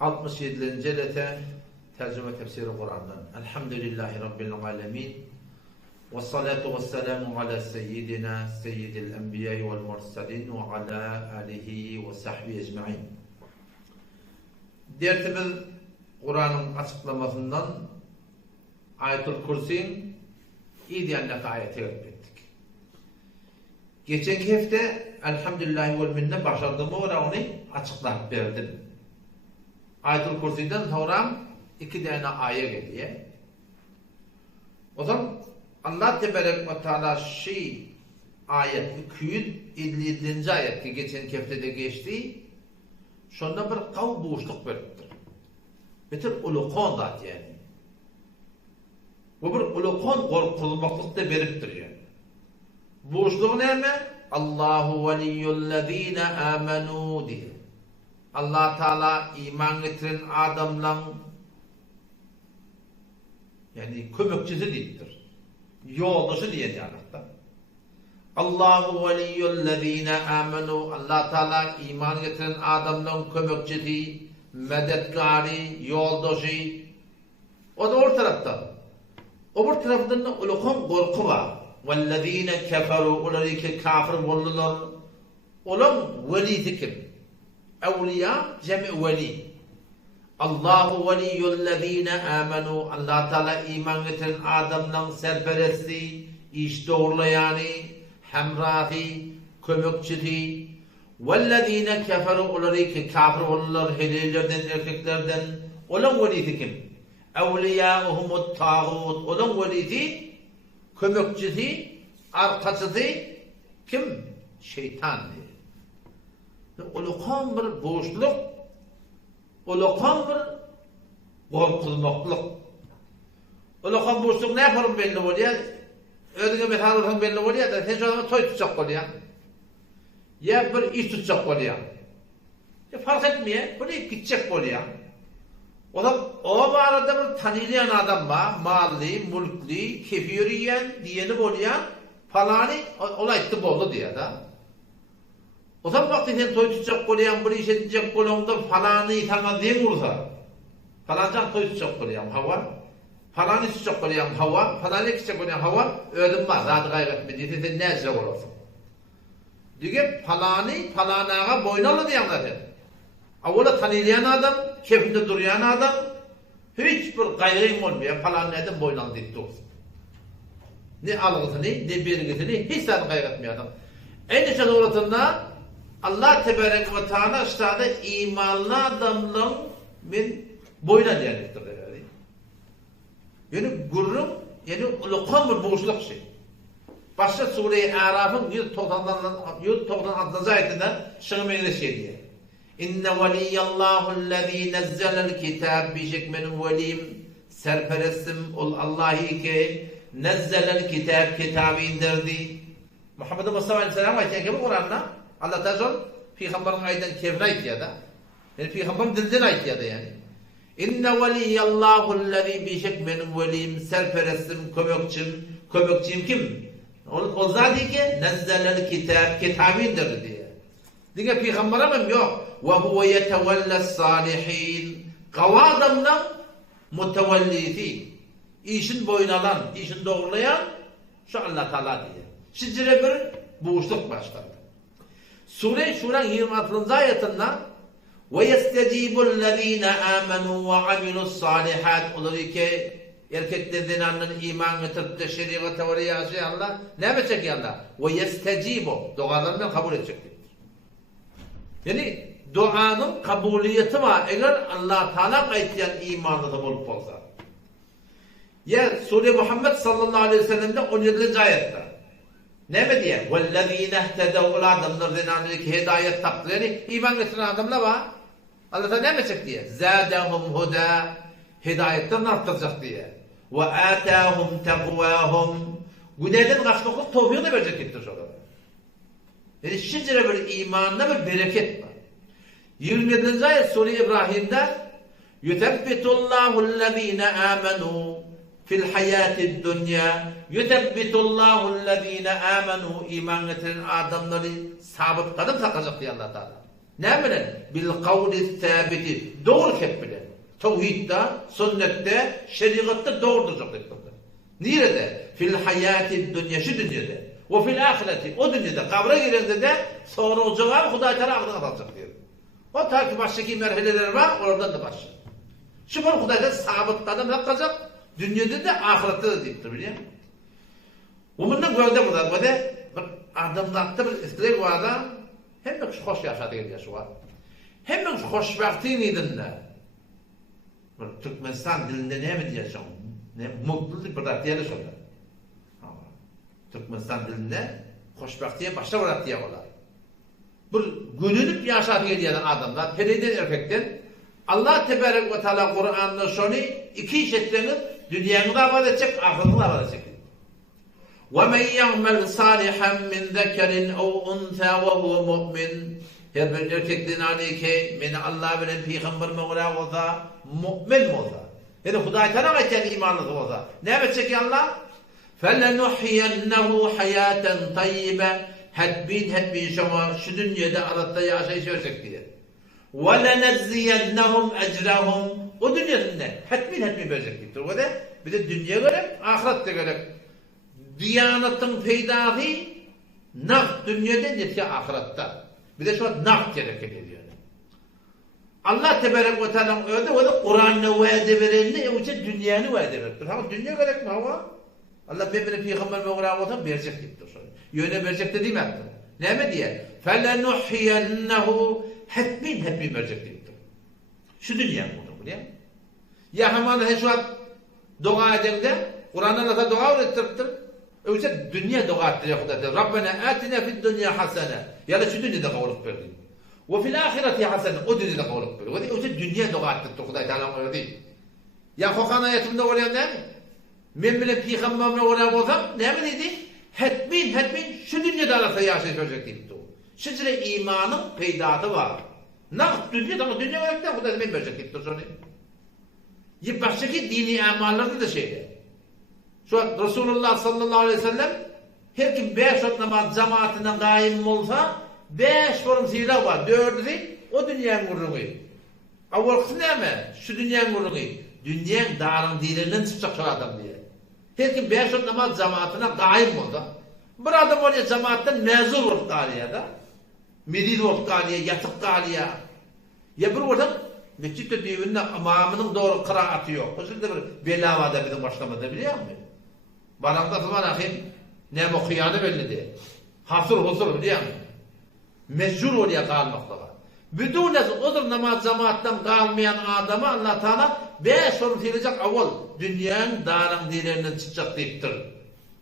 67. ayete tercüme tefsiri Kur'an'dan. Elhamdülillahi Rabbil alemin. Ve salatu ve selamu ala seyyidina seyyidil enbiyayı vel mursalin ve ala alihi ve sahbihi ecma'in. Dersimiz Kur'an'ın açıklamasından Ayet-ül Kürsi'nin iyi diyenlik ayeti öğrettik. Geçenki hafta elhamdülillahi vel minne başardığımı onu açıklayıp verdim. Ayet-ül Kürsi'den sonra 2 tane ayet geliyor. O zaman Allah Tebarek ve Teala ayet 257. ayet ki geçen keftede geçti. Şunda bir kav boşluk veriptir. Betir ulukon dat yani. Bu bir ulukon korkulmaklık da veriptir yani. Boşluğu ne mi? Allahu veliyyullezine amenu diye. Allah Teala iman getiren adamla yani kömekçisi değildir. Yoldaşı diye yani. Allahu veliyyullezine amenu. Allah Teala iman getiren adamla kömekçisi, medetgari, yoldaşı. O da o tarafta. Öbür taraftan da ulukon korku var. Vellezine keferu. Onları ki kafir oldular. Olan velisi kim? Evliya cemi veli. Allahu veliyyullezine amenu. Allah Teala iman getiren adamla serperesti, iş doğrulayanı, hemrahi, kömekçisi. Vellezine keferu onları ki kafir oldular helilerden, erkeklerden. Olan velisi kim? Evliyâuhumut tağut. Olan velisi, kömekçisi, arkasısı kim? Şeytan diye. Ulukan bir boşluk, ulukan bir korkulmaklık. Ulukan boşluk ne yaparım belli oluyor? Ödüğü metal olsun belli oluyor da hiç adamı toy tutacak oluyor. Ya bir iş tutacak oluyor. Ya fark etmiyor, buraya gidecek oluyor. O arada bir tanılayan adam var, malli, mülkli, kefir yiyen, diyeni oluyor, falanı olaydı boldu diye da. O zaman vakti sen toy tutacak olayan, bir iş edecek olayan da falanı sana değil olursa, falancan toy tutacak olayan hava, falanı tutacak olayan hava, falanı tutacak olayan hava, ödüm var, zaten kaybetmedi, sen ne edecek olursun? Diye falanağa boynalı diyen zaten. Avula tanılayan adam, kefinde duruyan adam, hiçbir gayrıyım olmuyor, falanı neden boynalı deyip olsun. Ne algısını, ne bilgisini hiç zaten kaybetmiyor adam. En içe doğrultusunda Allah Tebarek ve Teala işte imanlı adamla boyuna diyecektir yani. Yani gurrum, yani ulukan bir boşluk şey. Başka Sure-i Araf'ın 196. ayetinden şunu meyle şey diye. İnne veliyallahu nezzelel kitab bişek benim velim serperestim ol Allah'ı ki nezzelel kitabı indirdi. Muhammed Mustafa Aleyhisselam ayetinden ki bu Kur'an'da Allah Teala Peygamber'in ayetinden kevne ayet ya da yani Peygamber'in dilden ayet ya da yani. İnne veliyallahu bişek benim velim serperestim kömekçim kim? O zat ki nezzelel kitabı indirdi diye. Diye Peygamber'e mi yok? Ve huve yetevelles salihin. Kava adamla mutevellisi. İşin boynalan, işin doğrulayan şu Allah Teala diye. Şicire bir boşluk başladı. Şura'nın 26. ayetinde ve yestecibüllezine amenu ve amilussalihat olur ki erkeklerden anın iman getirip de şeriata ve riyası Allah ne yapacak ya Allah? Ve yestecibu dualarını kabul edecektir. Yani duanın kabuliyeti var eğer Allah Teala ayetiyen imanı da bulup olsa. Ya Sure Muhammed sallallahu aleyhi ve sellem'de 17. ayette ne mi diye? وَالَّذ۪ينَ اهْتَدَوْا adamlardan anı ki hidayet taptı. Yani iman getiren adamla var. Allah Teala ne yapacak diye? زَادَهُمْ هُدَى hidayetten arttıracak diye. وَآتَاهُمْ تَقْوَاهُمْ güneyden kaçmaklık tevfiği de verecek gittir şurada. Yani şicire bir imanına bir bereket var. 27. ayet Sure İbrahim'de يُثَبِّتُ اللّٰهُ الَّذ۪ينَ آمَنُوا fil hayatid dünya yuthebbitullahu ellezine amenu iman getiren adamları sabit kadem takacak diye Allah Teala. Ne bilen? Bil kavli sabiti. Doğru kep bilen. Tevhidde, sünnette, şeriatta doğru duracak dediler. Nerede? Fil hayati dünya, şu dünyada. Ve fil ahireti, o dünyada. Kabra girende de sonra o cevabı Hudaý Teala ağzına atacak diyor. O takip baştaki merhaleler var, oradan da başlıyor. Şu bunu Hudaý Teala sabitladan yapacak. Dünyada da ahirette de deyiptir biliyor musun? Bundan gölde burada böyle adamlarda bir istirek var da hemen şu hoş yaşadı geliyor var. Hemen şu hoşbahtiyini dinle. Türkmenistan dilinde ne mi diyeceğim? Ne mutluluk bir diye söyle. Türkmenistan dilinde hoşbahtiye başta var diye olar. Bu günlük yaşadı geliyor adamlar, periden erkekten Allah Tebarek ve Teala Kur'an'da şunu iki şeklini dünyanı da var edecek, ahiretini da var edecek. وَمَنْ يَعْمَلْ صَالِحًا مِنْ ذَكَرٍ اَوْ اُنْثَى وَهُوَ مُؤْمِنٌ her bir erkekliğin hali ki meni Allah bilen peygamber mevla olsa mümin olsa. Yani Hudaý Teala geçen imanlı olsa. Ne yapacak ki Allah? فَلَنُحْيَنَّهُ حَيَاتًا طَيِّبًا Hedbin şama şu dünyada aratta yaşayacak diye. وَلَنَزِّيَنَّهُمْ اَجْرَهُمْ o dünyada hedbin verecek diye. O da bir de dünya göre ahirette göre diyanatın peydahı nak dünyada netice ahirette. Bir de şu an nak gerek ediyor. Allah Tebarek ve Teala öyle Kur'an'ı vaade verenle öyle dünyanı vaade verir. Ama dünya gerek mi hava? Allah birbirine peygamber ve Kur'an'ı verecek diyor. Yöne verecek de değil mi? Ne mi diye? فَلَنُحْيَنَّهُ hedbin verecek diyor. Şu dünya bunu biliyor musun? Ya hemen şu an dua edende Kur'an'dan da dua öğretirtir. Öyle dünya dua ettiriyor Hudaý Teala. Rabbena atina fid dunya hasene. Ya da şu dünyada kavuruk verdi. Ve fil ahireti hasene. O dünyada kavuruk verdi. Ve öyle dünya dua ettiriyor Hudaý Teala öyle değil. Ya Kur'an ayetinde oraya ne mi? Men bile peygamberle oraya olsam ne mi dedi? Hedbin şu dünyada arası yaşayacak dedi. Sizce imanın peydatı var. Nak dünyada olarak da Hudaý Teala verecek dedi. Sonra. Ye baştaki dini amallarda da şeyde. Şu an Resulullah sallallahu aleyhi ve sellem her kim 5 vakit namaz cemaatine daim olsa 5 formsuyla var. 4'ü o dünyanın gururunu. Avval kısmı ne mi? Şu dünyanın gururunu. Dünyanın dağının dilerinden çıkacak şu adam diye. Her kim 5 vakit namaz cemaatine daim olsa bir adam oraya cemaatten mezur olup kaliye da medid olup kaliye, yatık kaliye. Ya bir oradan mescid-i düğünde imamının doğru kıraatı yok. O şekilde bir belavada bizim başlamada biliyor musun? Barakta zaman ahim ne okuyanı belli değil. Hasur biliyor musun? Mecbur oraya kalmakta var. Bütün odur namaz cemaatten kalmayan adamı Allah Teala 5 soru silecek avval dünyanın dağının dilerinden çıkacak deyiptir.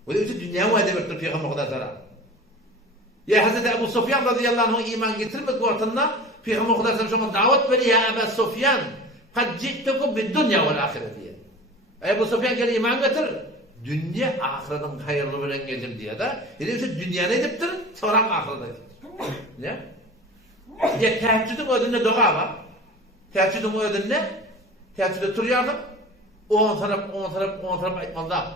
O da dünya vaade verdir Peygamber Hudaý Teala. Ya Hazreti Ebu Sufyan radıyallahu anh iman getirmek vaktinde Peygamber Hudaý Teala şuna davet veriyor ya Ebu Sufyan kad cittukum bid dunya vel ahiret diye. Ebu Sufyan gel iman getir. Dünya ahiretin hayırlı bilen geldim diye de. Yani şu dünya ne ediptir? Sonra ahirete ediptir. Ne? Ya teheccüdün ödünde dua var. Teheccüdün ödünde teheccüde turuyordum. 10 taraf aytmalı var.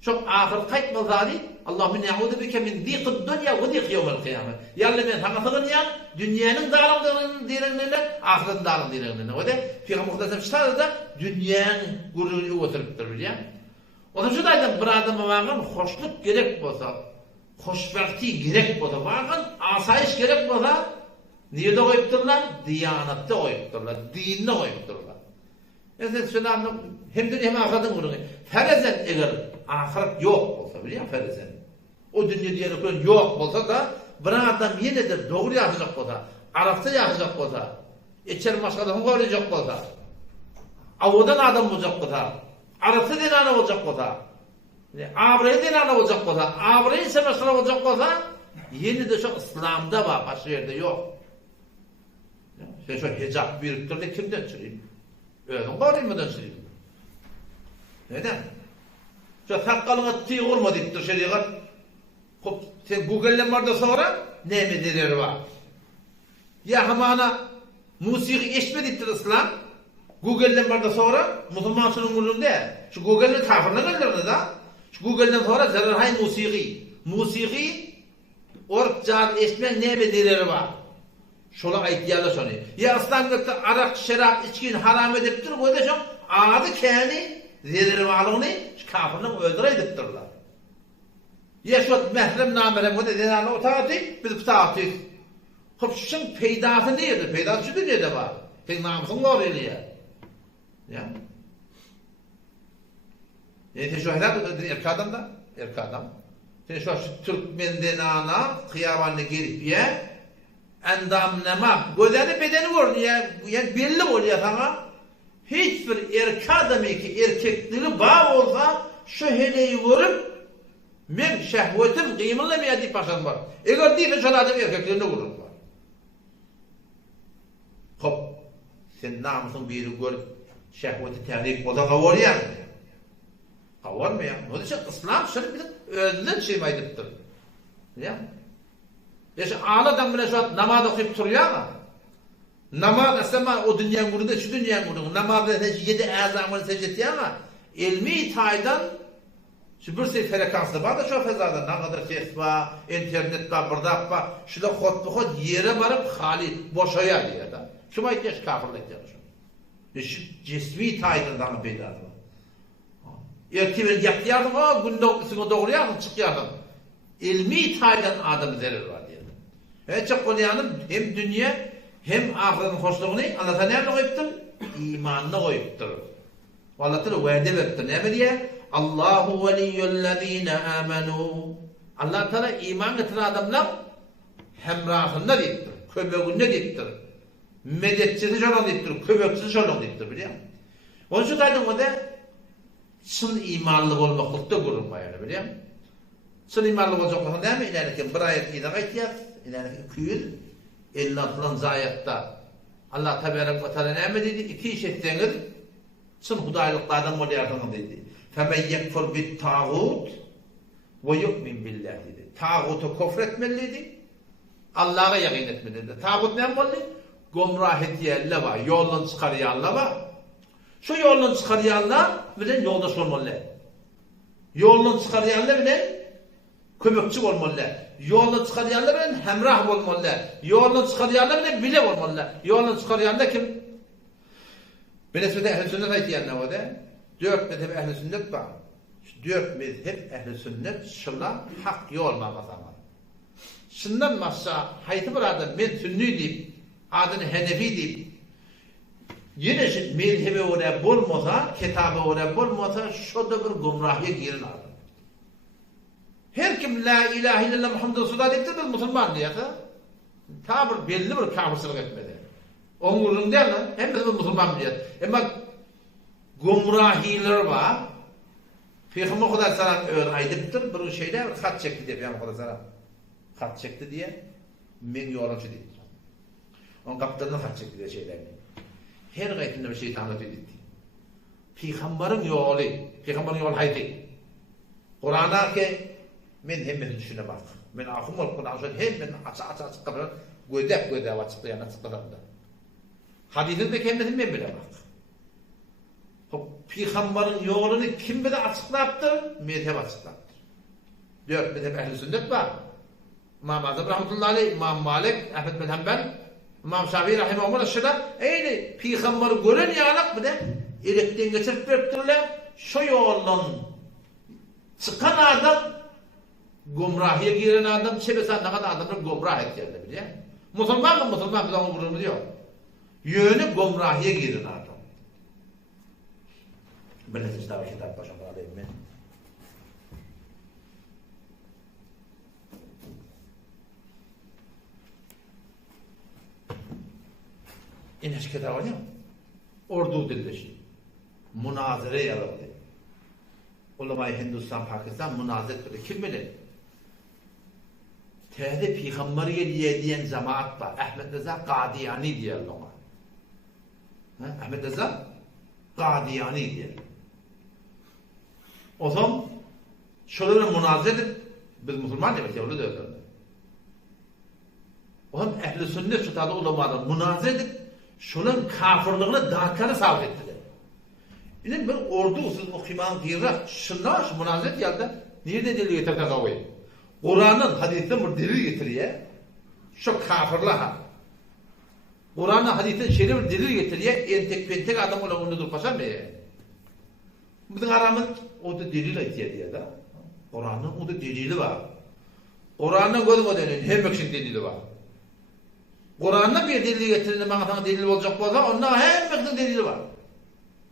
Çok ahiret kaytmalı değil. Allahümme ne'udu bike min diqid dünya ve diq yevmel kıyamet. Yallah men tanıtığın ya dünyanın dağılımlarının direnlerine ahiretin dağılım direnlerine. O da Peygamber Hudaý Teala çıkardı da dünyanın gururunu oturuptur biliyor musun? O da şu da bir adama varken hoşluk gerek olsa, hoşbahti gerek olsa, varken asayiş gerek olsa, niye de koyupturlar? Diyanette koyupturlar, dinine koyupturlar. Yani şöyle anlam, hem dünya hem ahiretin gururunu. Ferezen eğer ahiret yok olsa biliyor musun ferezen? O dünya diyerekler yok olsa da, bir adam yine de doğru yaşayacak olsa, Arapça yaşayacak olsa, içeri başkadan koruyacak olsa, avudan adam olacak olsa, Arapça dinanı olacak olsa, Avrayı dinanı olacak olsa, Avrayı semesine olacak olsa, yeni de şu İslam'da var, başka yerde yok. Sen şu hicab biriktir de kimden süreyim? Öyle koruyayım mıdan süreyim? Neden? Şu sakkalına tüy vurma deyiptir şeriat. Sen Google'len var da sonra ne medileri var? Ya hamana musiki eşme deyiptir İslam. Google'den var da sonra Müslüman sunumunda şu Google'den kafirler gönderdi da şu Google'den sonra zararhay musiki ork can eşme ne medileri var? Şola aýtýarlar şonu. Ya İslamda arak, şerap içkin haram edipdir, bu da şo adı käni zerrewalygyny kafirliň öldüre edipdirler. Ya şu mehrem namere bu da denanly otaty, biz putaty. Hop şun peýdasy näde? Peýdasy şu näde bar? Sen namysyň bar elýär. Ya. Ne şu helal erkadam da, erkadam. Sen şu Türkmenden ana kıyavanyny gelip ýa endam nema gözleri bedeni görünýär. Yani belli bolýar sana. Hiç bir erkadam ki erkekliği bağ olsa şu heleyi görüp men şehvetim gymylamaýar diýip başan var. Eger diýse şol adam erkekliğini görür var. Hop sen namysyň biri görüp şehweti tärik bola gawarýar. Gawarmaýar. Ol için İslam şer'i özünden şey aýdypdyr. Ya. Eşe adam bilen şu namaz okyp turýar. Namaz esema o dünýäň gurunda şu dünýäň gurunda namazda hiç 7 azamly secde ama ilmi taýdan şu bir şey frekansda bar da şu fazada ne kadar kesba, internet bar, burdap bar, şuda hot yere barıp hali boşaýar diýär da. Şuma aýtýar kafirlik diýär şu. Şu cismi taýdan beýler. Erkiben ýapýardyň, o günde üstüne dogurýardyň, çykýardyň. Ilmi taýdan adam zerer bar diýär. Çok bolýanym hem dünýä hem ahiretin hoşluğunu Allah Teala ne koyuptur? İmanına koyuptur. Allah Teala vade veriptir. Ne diye? Allahu veliyyullezine amenu. Allah Teala iman getiren adamlar hemrahında deyiptir. Kömegünde deyiptir. Medetçisi şolan deyiptir. Kömekçisi şolan deyiptir. Biliyor musun? Onun için taydın o da sın imanlı olmaklıkta gurulmayar. Biliyor musun? Sın imanlı olacaklıkta değil mi? İleriki bir ayet idak etiyat. İleriki 256 zayatta Allah tebarek ve teala näme dedi? 2 iş etseňiz çyn hudaýlyklardan bolýardyňyz dedi. Femen yekfur bit tagut ve yu'min billah dedi. Tagutu kofretmeli, Allah'a ýagyn etmeli dedi. Tagut näme boldy? Gomrah etýärler bar, ýoldan çykarýarlar bar. Şu ýoldan çykarýarlar bilen ýoldaş bolmaly. Ýoldan çykarýarlar bilen kömekçi bolmaly. Yolunu çıkaryanlar bilen hemrah bolmaly. Yolunu çıkaryanlar bilen bile bolmaly. Yolunu çıkaryanlar kim? Benesede ehl-i sünnet aýtýarlar o da. 4 mezhep ehl-i sünnet bar. 4 mezhep ehl-i sünnet şulla hak ýoluna basalar. Şundan başga haýsy bir adam men sünni diýip, adyny Hanefi diýip, ýene şu mezhebe ora bolmasa, kitabe ora bolmasa, şoda bir gumrahyga girer. Her kim la ilahe illallah Muhammed Resulullah deyipdir, biz musulman diýär. Tabir belli bir kafirçilik etmedi. Oňurun diýär, hemmiz musulman diýär. Emma gumrahiler bar. Peygamber Huda salam aýdypdyr, bir şeýle hat çekdi diýip Peygamber Huda salam. Hat çekdi diýe men ýolunçy diýip. On kapitanyň hat çekdi diýe şeýle. Her gaýtynda bir şey tanap edildi. Peygamberiň ýoly, peygamberiň ýoly haýdy. Kur'an'a ki men hemmen düşüne bak. Men ahım ol Kur'an şöyle hemmen aç kabul göde açıklayan açıklarında. Hadisinde kendisi men bile bak. Hop peygamberin yolunu kim bile açıklattı? Mezhep açıklattı. 4 mezhep ehl-i sünnet var. İmam Azam rahmetullahi aleyh, İmam Malik, Ahmed bin Hanbel, İmam Şafii rahimahullah şurada eyni peygamberi gören ýalyk bile elekden geçirip beripdirler. Şu yoldan çıkan adam gumrahiye giren adam şebesen ne kadar adamlar gumrah etkerler biliyor. Musulman biz onu vurur mu diyor. Yönü gumrahiye giren adam. Ben de sizde bir kitap başımda alayım ben. İneş kitap var ya. Ordu dilleşi. Münazere yarattı. Ulema-i Hindistan, Pakistan münazet ediyor. Kim bilir? Tehde peygamberi diýen zamaat bar. Ahmed Reza Qadiani diýerler ona. Ahmed Reza Qadiani diýer. O zaman şolara münazet edip biz musulman demek ya öyle diyorlar. O zaman ehl-i sünnet şu tadı ulemalar münazet edip şonun kafirliğini dakikana sabit ettiler. Yine bir ordu usul okuman diýerler. Şundan şu münazet geldi. Nerede delil getirdi gawy? Kur'an'ın hadisinde bir delil getiriyor. Şu kafirler Kur'an'a hadise şerif bir delil getiriyor. Entek pentek adam olan onu durpasan mı? Bizim aramız o da delil aytıyor da. Kur'an'ın o da delili var. Kur'an'ın gözüme dönün hem için delili var. Kur'an'da bir delil getirince bana sana delil olacak olsa ondan hem için delili var.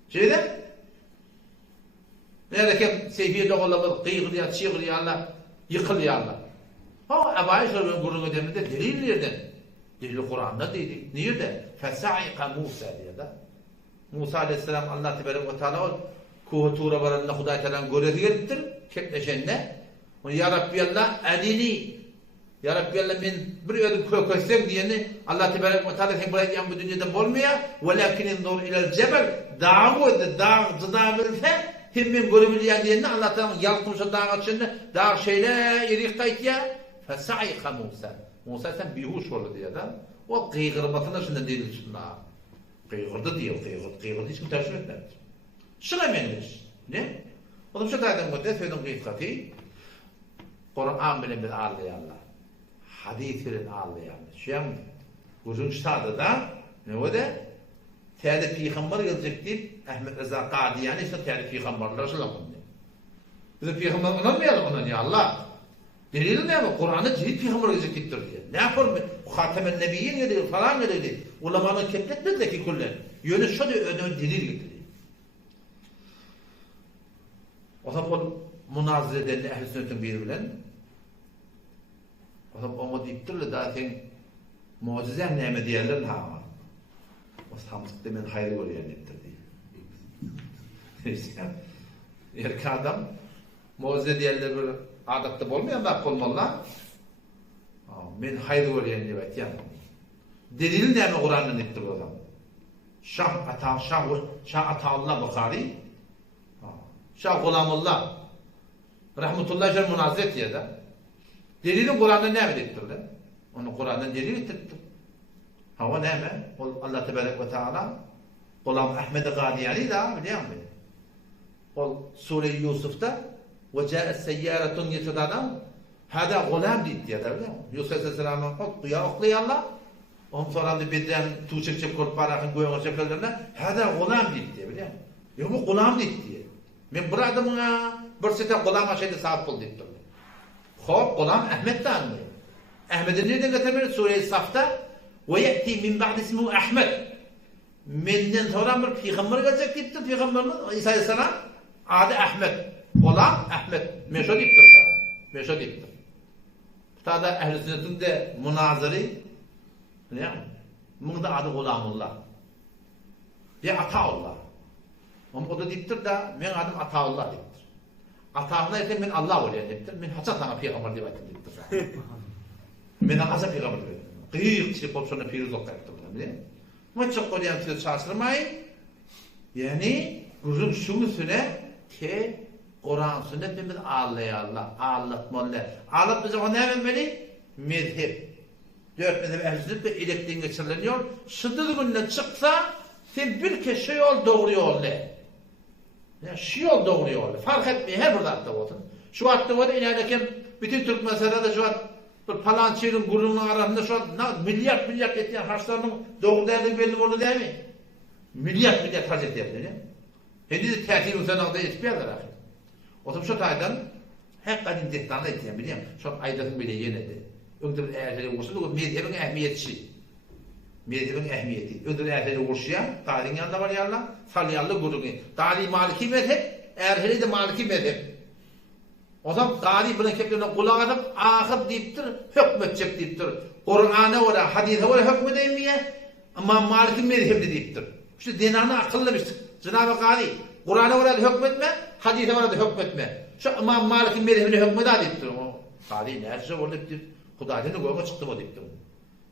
Şeyde nerede kim seyfiye doğulamaz, kıyıklı ya, çiğklı ya Allah, yıkıl ya Allah. Abayı soruyorum gururun ödeminde delil nereden? Delil Kur'an'da dedi. Niye de? Fesa'ika Musa diye da. Musa aleyhisselam Allah tebarek ve teala kuhu tuğra varanına Huday Teala'nın görezi geliptir. Kepleşenine. Ya Rabbi Allah elini. Ya Rabbi Allah men bir ödüm kököysem diyeni Allah tebarek ve teala sen bırakyan bu dünyada bolmaya. Velakin indur ilal cebel. Dağı ödü. Dağı verirse hem men görebilyen diyeni Allah Teala'nın yalkımsa dağı açında dağı şeyle erikta ya. Fesa'ika Musa. Musa sen bihuş oldu diye da. O kıygırbatına şimdi değil şuna. Kıygırdı diyor, kıygırdı hiç kim tercih etmedi. Şuna menmiş. Ne? Oğlum şu kadar müddet söyledim kıygırtı. Kur'an bilen bir ağırlayanlar. Hadis bilen ağırlayanlar. Şu an uzun şartı da ne o da? Tiyade peygamber gelecek deyip Ahmet Reza Kadiyani işte tiyade peygamberler şulamın. Bizim peygamber inanmayalım ona ya Allah. Delil ne bu? Kur'an'da cirit peygamber gelecek diyor diye. Ne yapar mı? Hatemen Nebiyyin ya diyor falan ya dedi. Ulamanın kepletmedi ki kullen. Yönü şu da ödön delil getiriyor. O zaman münazir edenli ehl-i sünnetin biri bilen o zaman onu deyiptirle zaten mucize neyme diyerler ha. O samsık demen hayır oluyor nettir diye. Erki adam mucize diyerler bir adatta olmayan da olmalılar. Men hayır oluyor diye yani. Delil neyme Kur'an'ın nettir o zaman. Şah Ataullah Bukhari Şah Gulamullah rahmetullahi aleyh münazir etti da. Delilin Kur'an'da ne emrettirdi? Onu Kur'an'dan delil ettirdi. Hava ne mi? Allah tebarek ve teala Gulam Ahmed Gadiyani da biliyor musun? O Sure-i Yusuf'ta ve ca'et seyyaretun yetadana hada gulam dedi ya da biliyor musun? Yusuf aleyhisselam'ın oklayarlar. Onun sonra da birden tuğçek korparakın goyun çekerlerine hada gulam dedi biliyor musun? Yok bu gulam dedi. Men bir adamına bir sete gulam aşağıda sahip ol deyip durdu. Hop gulam Ahmet'ten mi? Ahmet'in nereden getirmeli? Sure-i Saf'ta ve ye'ti min ba'd ismuhu Ahmet. Menden sonra bir peygamber gelecek deyip durdu. Peygamberimiz İsa Aleyhisselam adı Ahmet. Gulam Ahmet. Meşo deyip durdu. Meşo deyip durdu. Burada ehl-i sünnetin de münaziri ne ya? Bunun da adı Gulamullah. Ya Ataullah. Ama o da deyiptir da, men adım Ataullah deyiptir. Ataullah eten men Allah oluyor deyiptir. Men haçan sana peygamber deyiptir. Men haçan peygamber deyiptir. Kıyık çilip olup sonra peygamber deyiptir. Ama çok koruyan size şaşırmayın. Yani, kuzum şunu süne ki, Kur'an sünnetimiz ağırlayarlar, ağırlatmalılar. Ağırlat bize o ne vermeli? Mezhep. 4 mezhep ehl-i sünnet ve elektriğin geçirleniyor. Şıdır gününe çıksa, sen bir kez şu yol doğru yol ne? Ya şu yol doğru yol. Fark etmiyor her burada hatta olsun. Şu hatta var ileride bütün Türk meselede şu an bir palançerin gururunun arasında şu an milyar etiyen harçlarının doğru değerli belli oldu değil mi? Milyar harç etiyenleri. Şimdi de tertibin üzerine yetişmiyorlar artık. O zaman şu taydan her kadın dehtanla etiyen biliyor musun? Şu an aydatın bile yenedi. Öngde bir eğerleri olsun da mezhebin ehemmiyeti. Mezhebin ehemmiyeti. Ödül eğerleri oluşuyan, tarihin yanında var ya salyanlı gururunu. Tarihi maliki mezhep, eğerleri de maliki mezhep. O zaman tarihi bunun keplerine kulak atıp, ahir deyiptir, hükmetecek deyiptir. Kur'an'a ora, hadise ora hükmedeymiye, ama maliki mezhep deyiptir. İşte dinanı akıllamıştık. Cenab-ı Kâli, Kur'an'a ora da hükmetme, hadise ora da hükmetme. Şu İmam Malik'in mezhebini hükmeda deyiptir. Kâli neyse orada deyiptir. Huday'dan koyma çıktı mı deyiptir.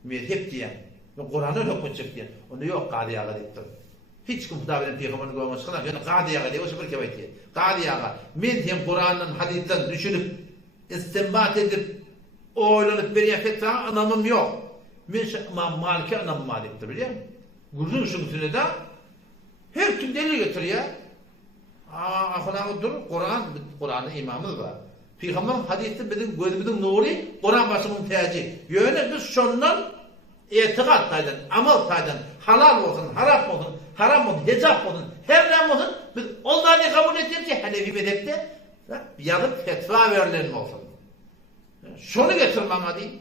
Mezhep diyen. Kur'an'ın hükmetecek diye. Onu yok Kadiyaga deyiptir. Hiç kim Huday'dan peygamberin koyma çıkılan. Yani Kadiyaga diye o sıfır kebet diye. Kadiyaga. Men hem Kur'an'ın hadisten düşünüp, istinbat edip, oylanıp bir fetva anlamım yok. Men İmam Malik'e anlamım deyiptir biliyor musun? Guzun şumsunu da her tüm delil getiriyor. Ahına dur, Kur'an'ın imamı var. Peygamber hadiste bizim gözümüzün nuri, Kur'an başımın tacı. Yöne biz şundan etiqat taydan, amal taydan, halal olsun, haram olsun, hecap olsun, her ne olsun, biz onları kabul ettik ki Hanefi mezhepte yazıp fetva verilen olsun. Şunu getirmem değil.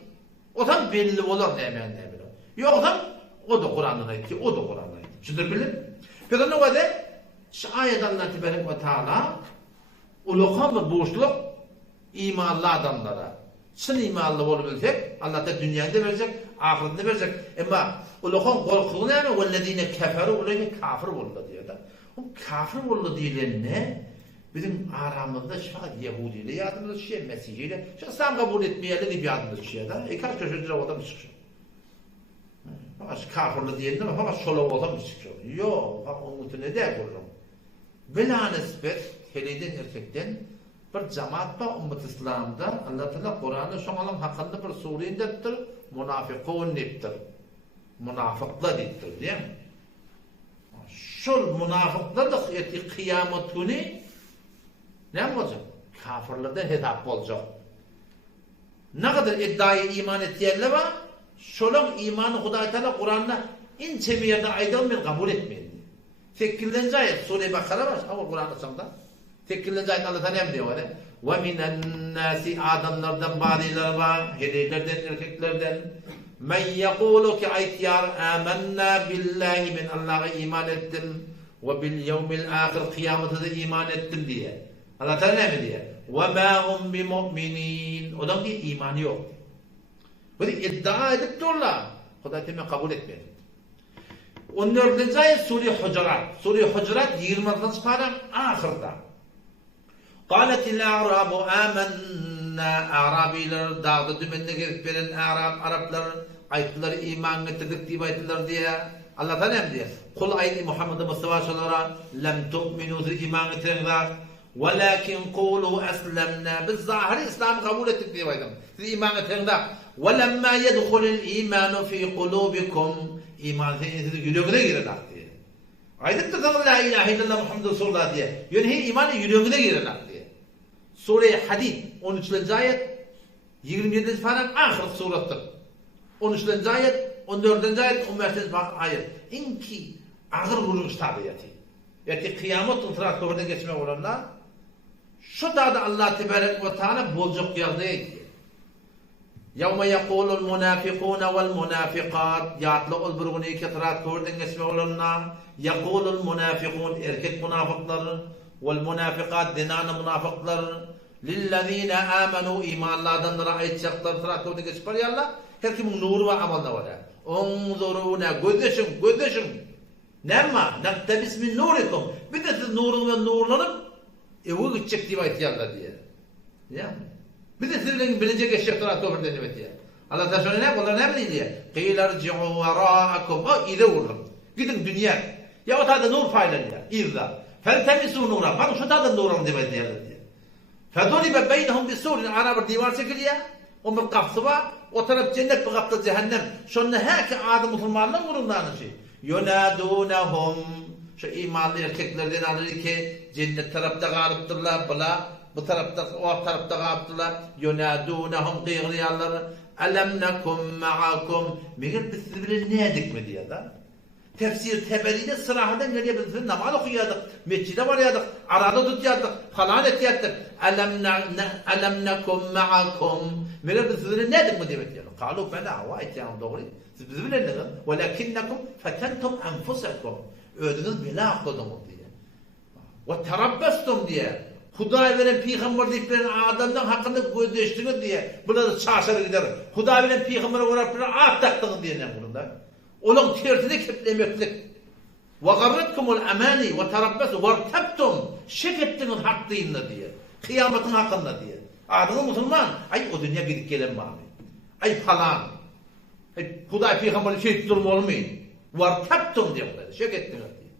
O zaman belli olur demeyen ne bilir. Yoksa o da Kur'an'dan ayet ki, o da Kur'an'dan ayet. Şudur bilir. Peki ne kadar? Şu ayet Allah Tebarek ve Teala ulukan bir boşluk imanlı adamlara. Çın imanlı olabilsek Allah da dünyada verecek, ahirette verecek. Ama ulukan korkuğunu yani وَالَّذ۪ينَ كَفَرُوا olayını kafir oldu diyor da. O kafir oldu diyen ne? Bizim aramızda şu Yahudiyle yardımcı şey, Mesihiyle, şu İslam kabul etmeyelim bir yardımcı şey da. Kaç köşede adam çıkıyor. Fakat kafirli diyelim ama fakat şola adam çıkıyor. Yok, fakat onu ne de koyuyorum. Bela nispet, heliden erkekten bir cemaat var ümmet İslam'da Allah Teala Kur'an'da şu an hakkında bir sure indirtir, münafıkun nettir. Münafıklar nettir, değil mi? Şu münafıklar da kıyamet günü ne olacak? Kafirlerde hitap olacak. Ne kadar iddiayı iman ettiyenler var? Şolun imanı Hudayi Teala Kur'an'da ince bir yerde aydınlığı kabul etmeyin. 8. ayet Sure-i Bakara var ama Kur'an'da sonunda. 8. ayet Allah Teala ne diyor? وَمِنَ النَّاسِ adamlardan bazıları var, hediyelerden, erkeklerden. Men yekulu ki aytiyar amennâ billahi min Allah'a iman ettim ve bil yevmil ahir kıyamete de iman ettim diye. Allah Teala ne mi diye? Ve mâ hum bi mu'minin. Ondan bir imanı yok. Böyle iddia edip dururlar. Hudayi Teala kabul etmedi. 14. ayet Sure-i Hucurat. Sure-i Hucurat 20. paran ahirda. Qâletil a'rabu amennâ. Arabiler dağda dümende gelip veren Araplar ayetler iman getirdik diye ayetler diye. Allah Teala ne diye? Kul ayeti Muhammed Mustafa sallallahu lem tu'minu iman getirenler. Walakin qulu aslamna. Biz zahiri İslam'ı kabul ettik diye ayetler. Siz iman getirenler. وَلَمَّا يَدْخُلِ الْاِيمَانُ فِي قُلُوبِكُمْ İman seninizin yüreğine girer diye. Ayet de sana la ilahe illallah Muhammed Resulullah diye. Yani imanı yüreğine girer diye. Sure-i Hadid 13. ayet 27. falan ahir surettır. 13. ayet 14. ayet 15. ayet. İnki ağır vuruş tabiatı. Yani kıyamet ıtırak doğruda geçme olanlar şu da Allah Tebarek ve Teala bolcuk yerdeydi. يَوْمَ يَقُولُ الْمُنَافِقُونَ وَالْمُنَافِقَاتِ Yatlı olburğunu ketrat gördün geçme olanlar يَقُولُ الْمُنَافِقُونَ erkek münafıkları وَالْمُنَافِقَاتِ dinanı münafıkları لِلَّذ۪ينَ آمَنُوا imanlardan ayetçaklar ketrat gördün geçme olanlar her kimin nuru ve amalda var. اُنْظُرُونَ gözdeşin nemma nektebis min nurikum bir de siz nurun ve nurlanıp evi gidecek diye ayetiyarlar diye. Ya bir de sizlerin bilecek eşekler atı denemet ya. Allah Teala şöyle ne? Onlar ne bileyim diye. قِيلَ رْجِعُوا وَرَاءَكُمْ O izi vurun. Gidin dünya. Ya o tadı nur faylanı ya. İzla. فَالْتَمِسُوا نُورًا Bana şu tadı nurun demet diyorlar diye. فَدُرِبَ بَيْنَهُمْ بِسُورٍ Ara bir divar çekiliyor. O bir kapısı var. O taraf cennet bir kapıda cehennem. Şunun her ki adı Müslümanların vurunlarını şey. يُنَادُونَهُمْ Şu imanlı erkeklerden alır ki cennet tarafta galıptırlar. Bu tarafta, o tarafta galıptırlar. يُنَادُونَهُمْ kıyıklayanlar. أَلَمْ نَكُمْ مَعَكُمْ Meğer biz sizi bile ne edik mi diye da. Tefsir tebeliyle sırahadan geliyor. Biz namaz okuyorduk. Mescide varıyorduk. Arada tutuyorduk. Falan etiyorduk. أَلَمْ نَكُمْ مَعَكُمْ Meğer biz sizi bile ne edik mi diye. قَالُوا بَلَا Vay yani doğru. Siz bizi bile ne edin? وَلَكِنَّكُمْ فَتَنْتُمْ أَنْفُسَكُمْ Ödünüz bela kıldınız diye. وَتَرَبَّسْتُمْ diye. Hudayi veren peygamber deyip veren adamdan hakkında gözleştiniz diye. Burada çarşarı gider. Hudayi veren peygambere uğrap veren ağıt taktınız diye ne bununda. Onun tersine keplemeklik. وَغَرَّتْكُمُ الْاَمَانِ وَتَرَبَّسُ وَارْتَبْتُمْ Şek ettiniz hak deyinle diye. Kıyametin hakkında diye. Adını Müslüman. Ay o dünya gidip gelen mi abi? Ay falan. Hudayi peygamberi şehit durma olmayın. وَارْتَبْتُمْ diye. Şek ettiniz diye.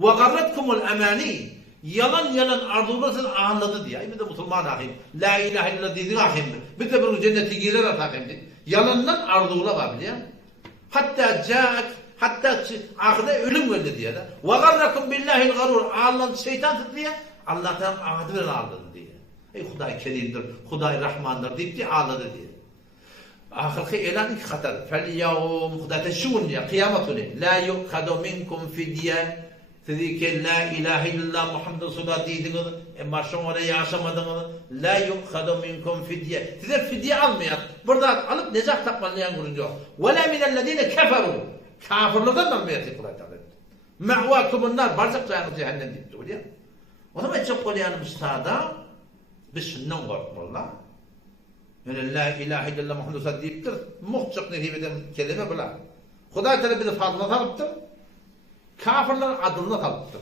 وَغَرَّتْكُمُ الْاَمَانِ Yalan arzulasını anladı diye. Bir de Müslüman ahim. La ilahe illallah dediğin ahimdir. Bir de bunu cenneti girer ahimdir. Yalandan arzula var biliyor musun? Hatta ahirde ölüm geldi diye de. وَغَرَّكُمْ بِاللّٰهِ الْغَرُورِ Allah'ın şeytan diye. Allah'tan ahirden ağladı diye. Huday kerimdir, Huday Rahmandır deyip diye ağladı diye. Ahirki elan iki katar. Fel yevm hudate şun ya kıyametuni. La yukhadu minkum fidye. Sizi ki la ilahe illallah Muhammed Resulullah dediniz. Ama orada yaşamadınız. La yukhadu minkum fidye. Size fidye almayan. Burada alıp necat takmallayan kurun yok. Ve la minellezine keferu. Kafirlerden almayatı Kur'an Teala. Ma'vakumunlar barzak cahil cehennem deyipti. Öyle ya. O zaman çok kolayanımız sağda biz şundan korkmalılar. Yani la ilahe illallah Muhammed Resulullah deyiptir. Muhçak nehibeden kelime bula. Huda Teala bizi fazla talıptır. Kafirlerin adını talıptır.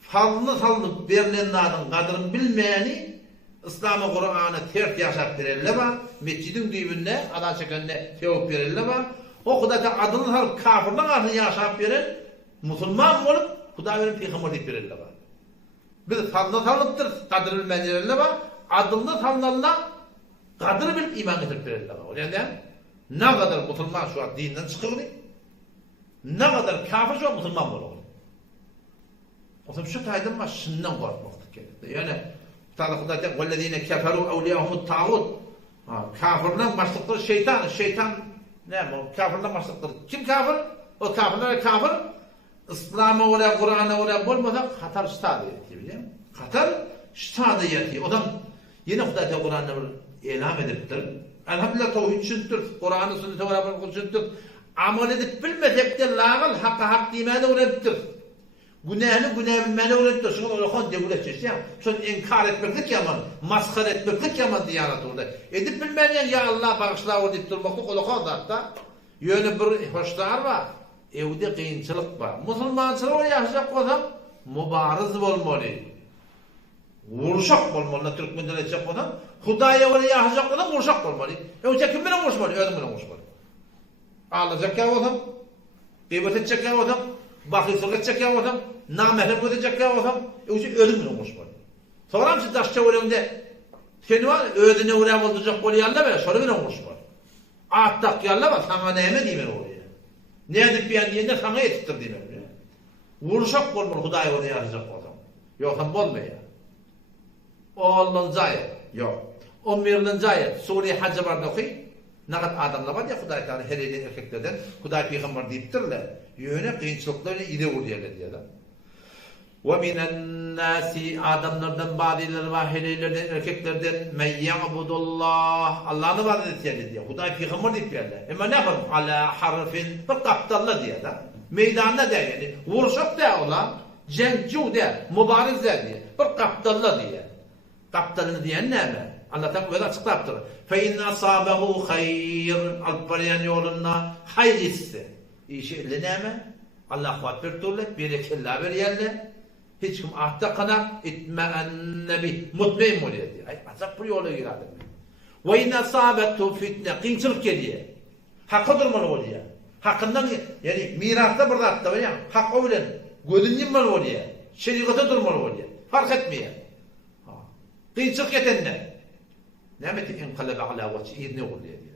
Fazla talıp verilen adın kadrını bilmeyeni İslam'ı Kur'an'ı tert yaşap verirler var. Mescidin düğününe, adan çekenine tevap verirler var. O Huda adını talıp kafirlerin adını yaşap verir. Musulman olup Huda verin peygamber deyip verirler var. Biz fazla talıptır. Kadrı bilmeyen verirler var. Adını tanılanlar kadrı bilip iman getirip verirler var. O yüzden ne kadar Musulman şu an dinden çıkıyor ne kadar kafir şu an Musulman olur. O zaman şu taydın var şundan korkmaktık gerekli. Yani Huda diyor وَالَّذ۪ينَ كَفَرُوا اَوْلِيَهُمُ التَّاغُوتِ Kafirden başlıkları şeytan. Şeytan ne o? Kafirden başlıkları. Kim kafir? O kafirler kafir. İslam'a oraya, Kur'an'a oraya olmadan Katar şitadı yetiyor biliyor musun? Katar şitadı yetiyor. Adam yine Huda diyor Kur'an'ı ilam ediptir. Elhamdülillah tevhid çüntür. Kur'an'ı sünnete beraber çüntür. Amal edip bilmesek de lağıl hak demeni öğrettir. Günahını bilmeni öğrettir. Şunu Allah'ın devlet ya. Şunu inkar etmeklik yaman, maskar etmeklik yaman diyanat orada. Edip bilmeyen ya Allah bağışla o deyip durmaklık Allah'ın da hatta. Yönü bir hoşlar var. Evde kıyınçılık var. Musulmançılığı yaşayacak olsam mübariz olmalı. Vuruşak olmalı. Türkmen'den edecek olsam. Hudaya öyle yaşayacak olsam vuruşak olmalı. Önce kim bile vuruşmalı? Ödüm bile vuruşmalı. Ağlayacak ya olsam. Gıybet edecek ya olsam. Bakışlık edecek ya olsam. Namehrem edecek ya olsam. Önce ödüm bile vuruşmalı. Sonra mı siz taşça öğrenimde seni var ödüne uğrayam olacak oluyor yanına böyle. Sonra bile vuruşmalı. Attak yanına bak. Sana neyme diyeyim oraya. Ne edip bir yan yerine sana yetiştir diyeyim. Vuruşak olmalı Hudaya öyle yaşayacak olsam. Yoksa olmuyor. Oğlunun zayıf. Yok. 11. ayet Suriye Haccı barda okuy. Ne kadar adamlar var ya Huday Teala her elin erkeklerden Huday Peygamber deyiptirler. Yöne kıyınçılıklarıyla ide vuruyorlar diyorlar. وَمِنَ النَّاسِ adamlardan bazıları var heleylerden erkeklerden مَنْ يَعْبُدُ اللّٰهِ Allah'ını vaat ediyorlar diyor. Huday Peygamber deyiplerler. Ama ne yapalım? عَلَى harfin bir kaptalla diyor da. Meydanda der yani. Vuruşak der olan. Cenkçu der. Mübariz der diye. Bir kaptalla diyor. Kaptalını diyen ne mi? Allah'tan böyle açıklattır. فَاِنْ أَصَابَهُ خَيْرٍ Alparayan yoluna hayır iste. İyi şeyle ne mi? Allah kuatber turlet, berekella veriyerle. Hiç kim ahta kana itme'enne bih. Mutmain oluyor diye. Ay azap bu yola giradım. وَاِنْ أَصَابَتُ fitne. Kıyınçılık geliyor. Hakkı durmalı oluyor. Hakkından yani mirasta burada hatta var ya. Hakkı öyle. Gözünün malı oluyor. Şerikata durmalı oluyor. Fark etmiyor. Kıyınçılık yetenler. Nâmeti enqalebe alâ vecihi ne oluyor diye.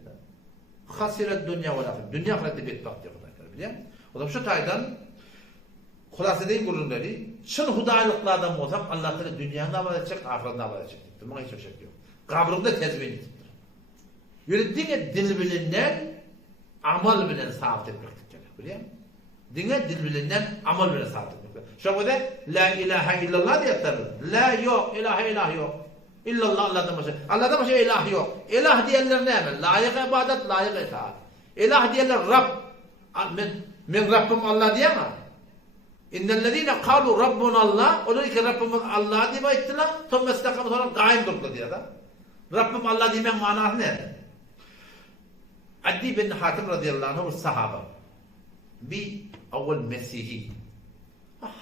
Hasiret dünya ve lâfim. Dünya ahirette betbakt diye biliyor musun? O zaman şu taydan kulası değil kurunları çın hudaylıklardan olsam Allah Teala dünyanın aval edecek, ahiretin aval edecek. Buna hiçbir şey yok. Kabrında tezmin ettir. Yöne dine dil bilinen amal bilen sabit etmektir gerek biliyor musun? Dine dil bilinen amal bilen sabit etmektir. Şu burada la ilahe illallah diye tabi. La yok, ilahe ilah yok. İllallah Allah'tan başka. Allah'tan başka ilah yok. İlah diyenler ne mi? Layık ibadet, layık itaat. İlah diyenler Rab. Men Rabbim Allah diyemez. İnnellezîne kâlu Rabbun Allah. Olur ki Rabbimiz Allah diye ettiler. Sonra istakamı sonra gayim durdu diye da. Rabbim Allah demenin manası ne? Addi bin Hatim radıyallahu anh sahaba. Bir evvel Mesihi.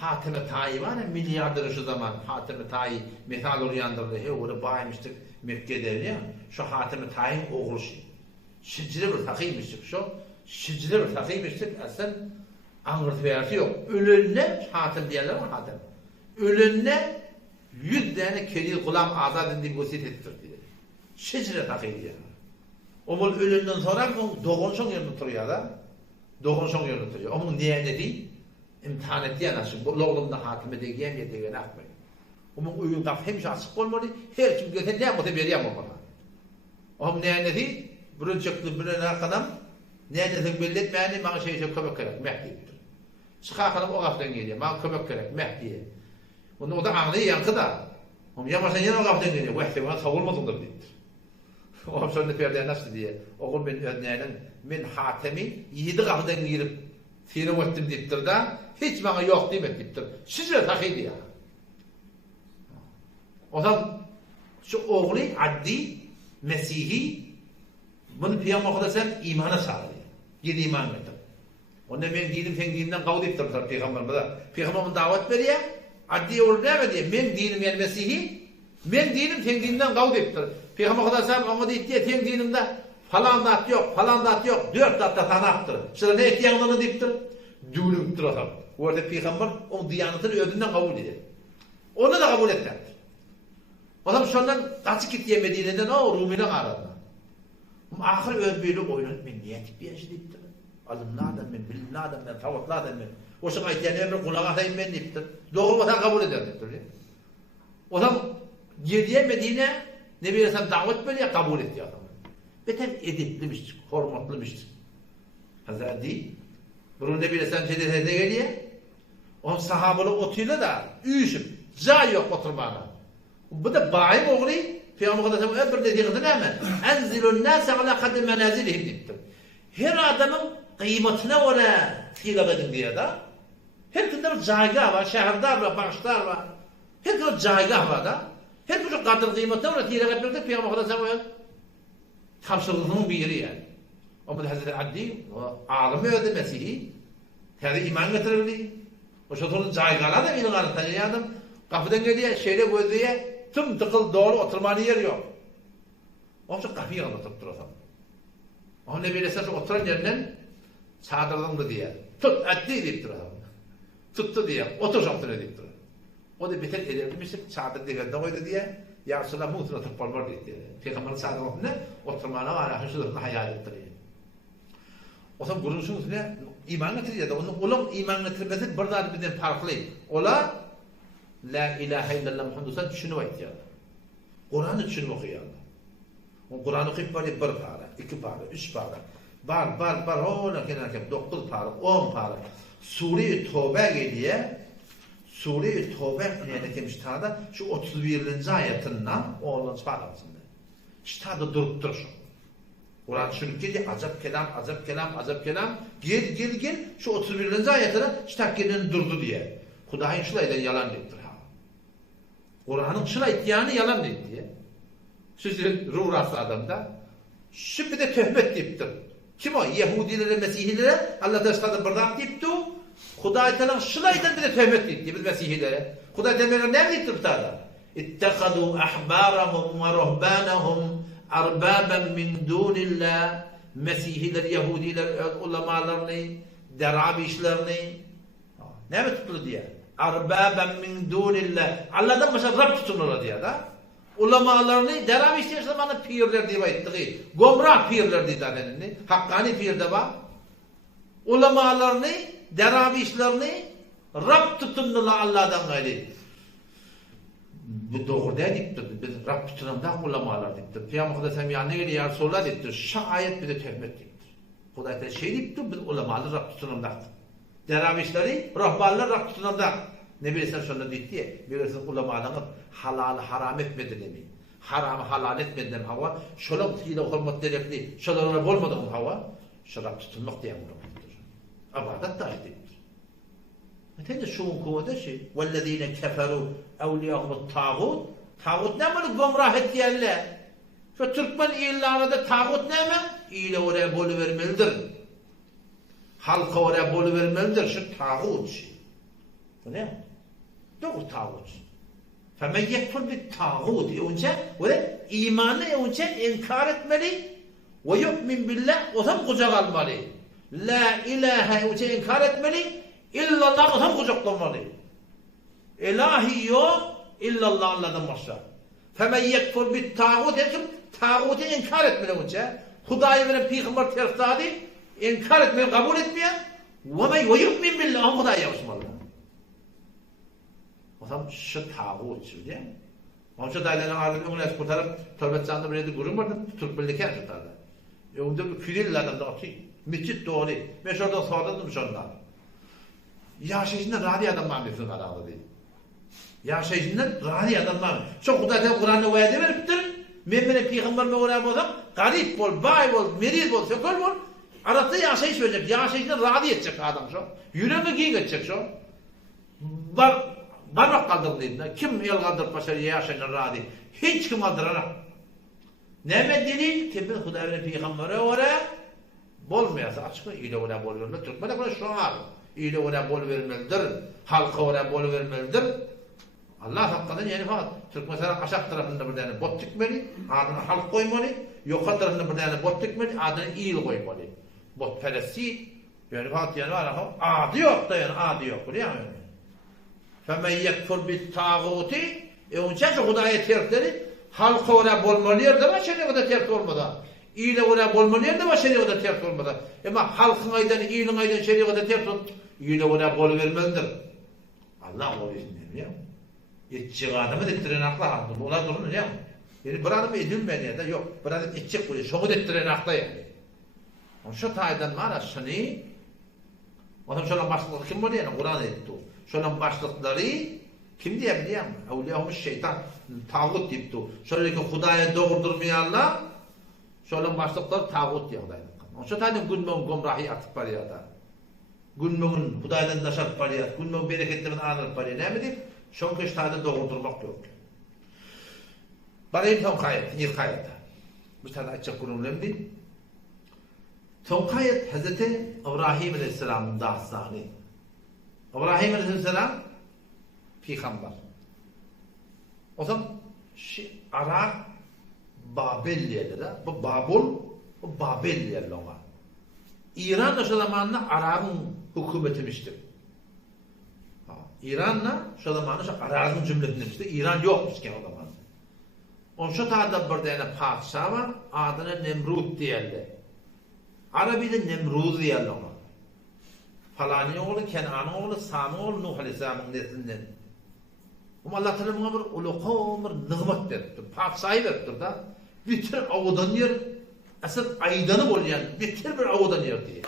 Hatem-i Tayi var ya milyardır şu zaman. Hatem-i Tayi misal uyandırdı. Orada baymıştık Mekke'de ya. Şu Hatem-i Tayi'nin oğlu şey. Şicri bir takıymıştık şu. Şicri bir takıymıştık. Aslında anırt verisi yok. Ölünne Hatem diyorlar mı Hatem? Ölünne 100 tane kedi kulağım azad edildiği gösit ettirdi. Şicri takıydı ya. Onun ölünden sonra doğun son yerine duruyor da. Doğun son yerine duruyor. Onun niye ne değil? İmtihan etti ya nasıl? Oğlumda Hatem'e de gelmeye de akmayın. Onun uyunda hemşe açık olmalı. Her kim götür ne yapmadı bir yapmamalı. Onun ne değil? Bürünçekli bilen arkadam nädesini belletmäni maňa şeýle kömek gerek Mehdi'dir. Şykakalym o gapdan gelýär. Maňa kömek gerek Mehdi. Onu o da aňlaýar da. Onu ýamaşan ýene o gapdan gelýär. Wehdi bana sawulmadyňdyr diýdi. O şonda perden açdy diýe. Ogul men öňälen men hatemi 7 gapdan girip seni wetdim diýipdir da. Hiç maňa ýok diýmek diýipdir. Size tahydy ýa. Adam şu ogly addi Mesihi bunu Peygamber Muhammed'e imana çağırıyor. Yedi iman ettim. Onda men dinim sen dinimden gawd etdim Peygamber'e. Peygamber'e davet veriyor. Addi ol deme diye. Men dinim yani Mesihi. Men dinim sen dinimden gawd etdim. Peygamber Muhammed'e ona deyip sen dinimde falan dat yok, falan dat yok. 4 datta tanaktır. Şuna ne etdiğini deyipdir. Dürüptür adam. Orada Peygamber o diyanetini ödünden kabul ediyor. Onu da kabul ettiler. Adam şondan kaçıp gittiye Medine'den o Rumi'ne aradı. Ahir özbeylik oynanıp men niye tipiyeci deyiptir. Alımlı adam men, bilimli adam men, tavatlı adam men. O şuna aytiyen emri kulağa atayım men deyiptir. Doğru vatan kabul eder deyiptir. Adam girdiye Medine ne bilesem davet böyle kabul etti adam. Beter ediplimiş, hormatlımış. Hazreti bunu ne bilesem cedete geliyor. On sahabalı otuyla da üyüşüp, cay yok oturmana. Bu da bayim oğlu Peygamber Efendimiz bir dediği kadar hemen enzilun nas ala kadri menazilihim deyiptir. Her adamın kıymetine göre tilak edin diye da her kında bir caygah var, şehirler var, başlar var. Her kında bir caygah var da her kında kadri kıymetine göre tilak etmekte Peygamber Efendimiz tamşırlığının bir yeri yani. O bu da Hazreti Addi alimi öde Mesih'i her iman getirildi. O şotorun caygahlar da ilan alın tanıyanım. Kapıdan geliyor, şeyle gözüye tüm tıkıl doğru oturmanı yer yok. Onun için kapıyı anlatıp durasam. Onun ne bilirse oturan yerinden çağdırıldı diye. Tut, addi deyip durasam. Tuttu diye, otur şaftına deyip durasam. O da biter edermiştik, çağdır diye koydu diye. Ya Resulallah muhtuna tıkpal var deyip diye. Peygamber'in çağdırılığında oturmana var, ahışılığına hayal ettir. O zaman kuruluşun üstüne iman getiriyor da onun iman getirmesi buradan birden farklı. Ola La ilahe illallah Muhammed'e düşünüp aytýar. Kur'an'ı düşünüp okuýar. O Kur'an'ı okuyup böyle 1 para, 2 para, 3 para. Bar, ola kenarken 9 para, 10 para. Sure-i Tevbe geliye. Sure-i Tevbe ne demiş tada? Şu 31. ayetinden oğlan çıkarmasında. İşte tada durup durur. Kur'an düşünüp geliyor, azap kelam. Gel. Şu 31. ayetine işte kendini durdu diye. Hudaýyň şulaydan yalan deyipdir. Kur'an'ın şulaydan yani yalan deyip diye. Sizin ruhası adamda. Şimdi de töhmet deyipdir. Kim o? Yahudilere, Mesihilere Allah taşladı bırdak deyipdi. Hudaý Teala şulaydan bir de töhmet deyipdi biz Mesihilere. Hudaý Teala ne deyipdir bu taada? İttekadû ahbârahum ve ruhbânahum arbâben min dûnillah. Mesihiler, Yahudiler, ulemalarını, derabişlerini ne mi tutulu diye? Arbâben min dûnillah. Allah'dan başka Rab tutunurlar diye da. Ulemalarını, derabişler zamanı pirler diye ayettiği. Gomrah pirler diye denenini. Hakkani pir de var. Ulemalarını, derabişlerini Rab tutunurlar Allah'dan gayri. Bu doğru deyiptir. Biz Rab tutunandan ulemalar deyiptir. Peygamber Efendimiz ne geliyor sorular deyiptir. Şu ayet bir de töhmet deyiptir. Hudaý Teala şey deyiptir. Biz ulemalar Rab tutunandan. Derabişleri, rahbarlar Rab tutunandan. Ne bilirsen şunda deyip diye. Bilirsin ulemalarını halal haram etmediler mi? Haramı halal etmediler hava. Şola tiyile hormat derekli. Şolara olmadı mı hava? Şu Rab tutunmak diye vurmaktır. Abadat da ayettir. Neden şuun kuvvede şey? وَالَّذ۪ينَ كَفَرُوا اَوْلِيَهُمُ الطَّاغُوتِ Tağut ne mi? Gomrah ettiyerler. Şu Türkmen ilanında tağut ne mi? İyile oraya bolu vermelidir. Halka oraya bolu vermelidir. Şu tağut şey. Bu ne? Doğru tağut. فَمَنْ يَكْفُرْ بِالْتَağُوتِ önce ve imanı önce inkar etmeli ve yu'min billah o tam kucak almalı. La ilahe önce inkar etmeli. İllallah tam kucaklanmalı. İlahi yok, illallah Allah'tan başka. فَمَنْ يَكْفُرْ بِالْتَağُوتِ tağutu inkar etmeli önce. Hudaýy veren Peygamber tersadi inkar etmeyi kabul etmeyen ve yu'min billah Hudaýa ýaşmaly. O zaman şu tağut söylüyor. Onun için dayıların ağzını öňüne kurtarıp tövbe çandı bir gurum vardı. Türk birliği tutardı. Onda bir külil adamda atıyor. Mescit doğru. Ben şurada sordum şundan. Yaşayışında radi adamlar mısın aralı değil. Yaşayışında radi adamlar. Çok Hudaýdan Kur'an'da vaade beripdir. Men mene peygamberime öğrenip olsam, garip bol, bay bol, meriz bol, sökol bol. Arada yaşayış verecek. Yaşayışında radi edecek adam şu. Yüreğime giyin edecek şu. Barmak kaldırın deydi. Kim el kaldırıp başarı yaşayışında radi? Hiç kim kaldırarak. Neme delil? Kimin Hudaýdan peygambere öğrenip bolmayasa açık ile öyle bol vermez. Türkmen'e böyle şu an ile öyle bol vermelidir. Halka öyle bol vermelidir. Allah hakkında yani fakat Türk mesela aşağı tarafında bir tane bot dikmeli, adını halk koymalı, yukarı tarafında bir tane bot dikmeli, adını iyil koymalı. Bot peresi, yani fakat yani var ama adı yok da yani adı yok biliyor musun? فَمَنْ يَكْفُرْ بِالْتَاغُوتِ Onca şu Hudaýa terkleri halka öyle bolmalı yer de var, şeriye kadar terk olmadan. İyile öyle bolmalı yer de var, şeriye kadar terk olmadan. Ama halkın aydan, iyilin aydan şeriye kadar terk olmadan, iyile öyle bol vermelidir. Allah o izin veriyor. Etçik adamı dettiren akla aldı. Ola durun ya. Yani bir adam edilmedi ya da yok. Bir adam etçik koyuyor. Şoğu dettiren akla yani. Şu taydan var aslını. Adam şöyle başlıkları kim var yani? Kur'an etti. Şöyle başlıkları kim diye biliyor musun? Evliyahumuz şeytan tağut deyipti. Şöyle ki Hudaýa doğurdurmayanlar şöyle başlıkları tağut diye Hudaýa. Şu taydan günmün gomrahi atıp var ya da. Günmün Hudaýadan daşatıp var ya. Günmün bereketlerini anırıp var ya. Ne mi deyip? Şoň köştade doğurdurmak yok. Barayım Tonkayet, Nilkayet'e. Bu tane açık kurumlarım Tonkayet Hazreti İbrahim Aleyhisselam'ın dastanı. İbrahim Aleyhisselam peygamber. O zaman Arak Babel yerleri. Bu Babul, bu Babel yerleri ona. İran o zamanında Arak'ın hükümetmiştir. İran'la şu zamanı şu Araz'ın cümletinde İran yokmuş ki o zaman. On şu tarafta bir tane padişah var, adına Nemrut diyorlar. Arabi'de Nemrut diyorlar ona. Falani oğlu, Kenan'ın oğlu, Sam'ın oğlu, Nuh Aleyhisselam'ın neslinden. Ama Allah Teala buna bir uluğum bir nıgmat verdi. Padişahı verdi da. Bitir avudan yer, asıl aydanı bolayan, bitir bir avudan yer diye.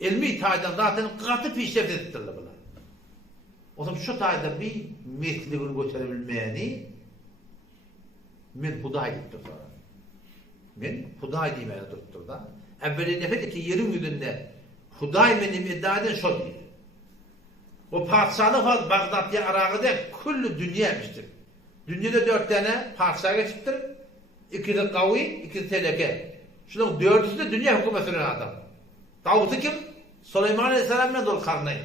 İlmi taydan zaten katı pişef ettirdiler bunlar. O zaman şu tayda bir metliğini götürebilmeyeni men Hudaý gittir sonra. Men Hudaý diýmeli durupdur da. Evveli nefet ki yerin yüzünde Hudaý benim iddia eden şo değil. O padişahlık var Bagdad'ya Aragı'da kullu dünya emiştir. Dünyada 4 tane padişah geçiptir. 2 de kavi, 2 de teleke. Şunun 4'üsü de dünya hükümet süren adam. Davut'u kim? Süleyman Aleyhisselam ve Zulkarneyn.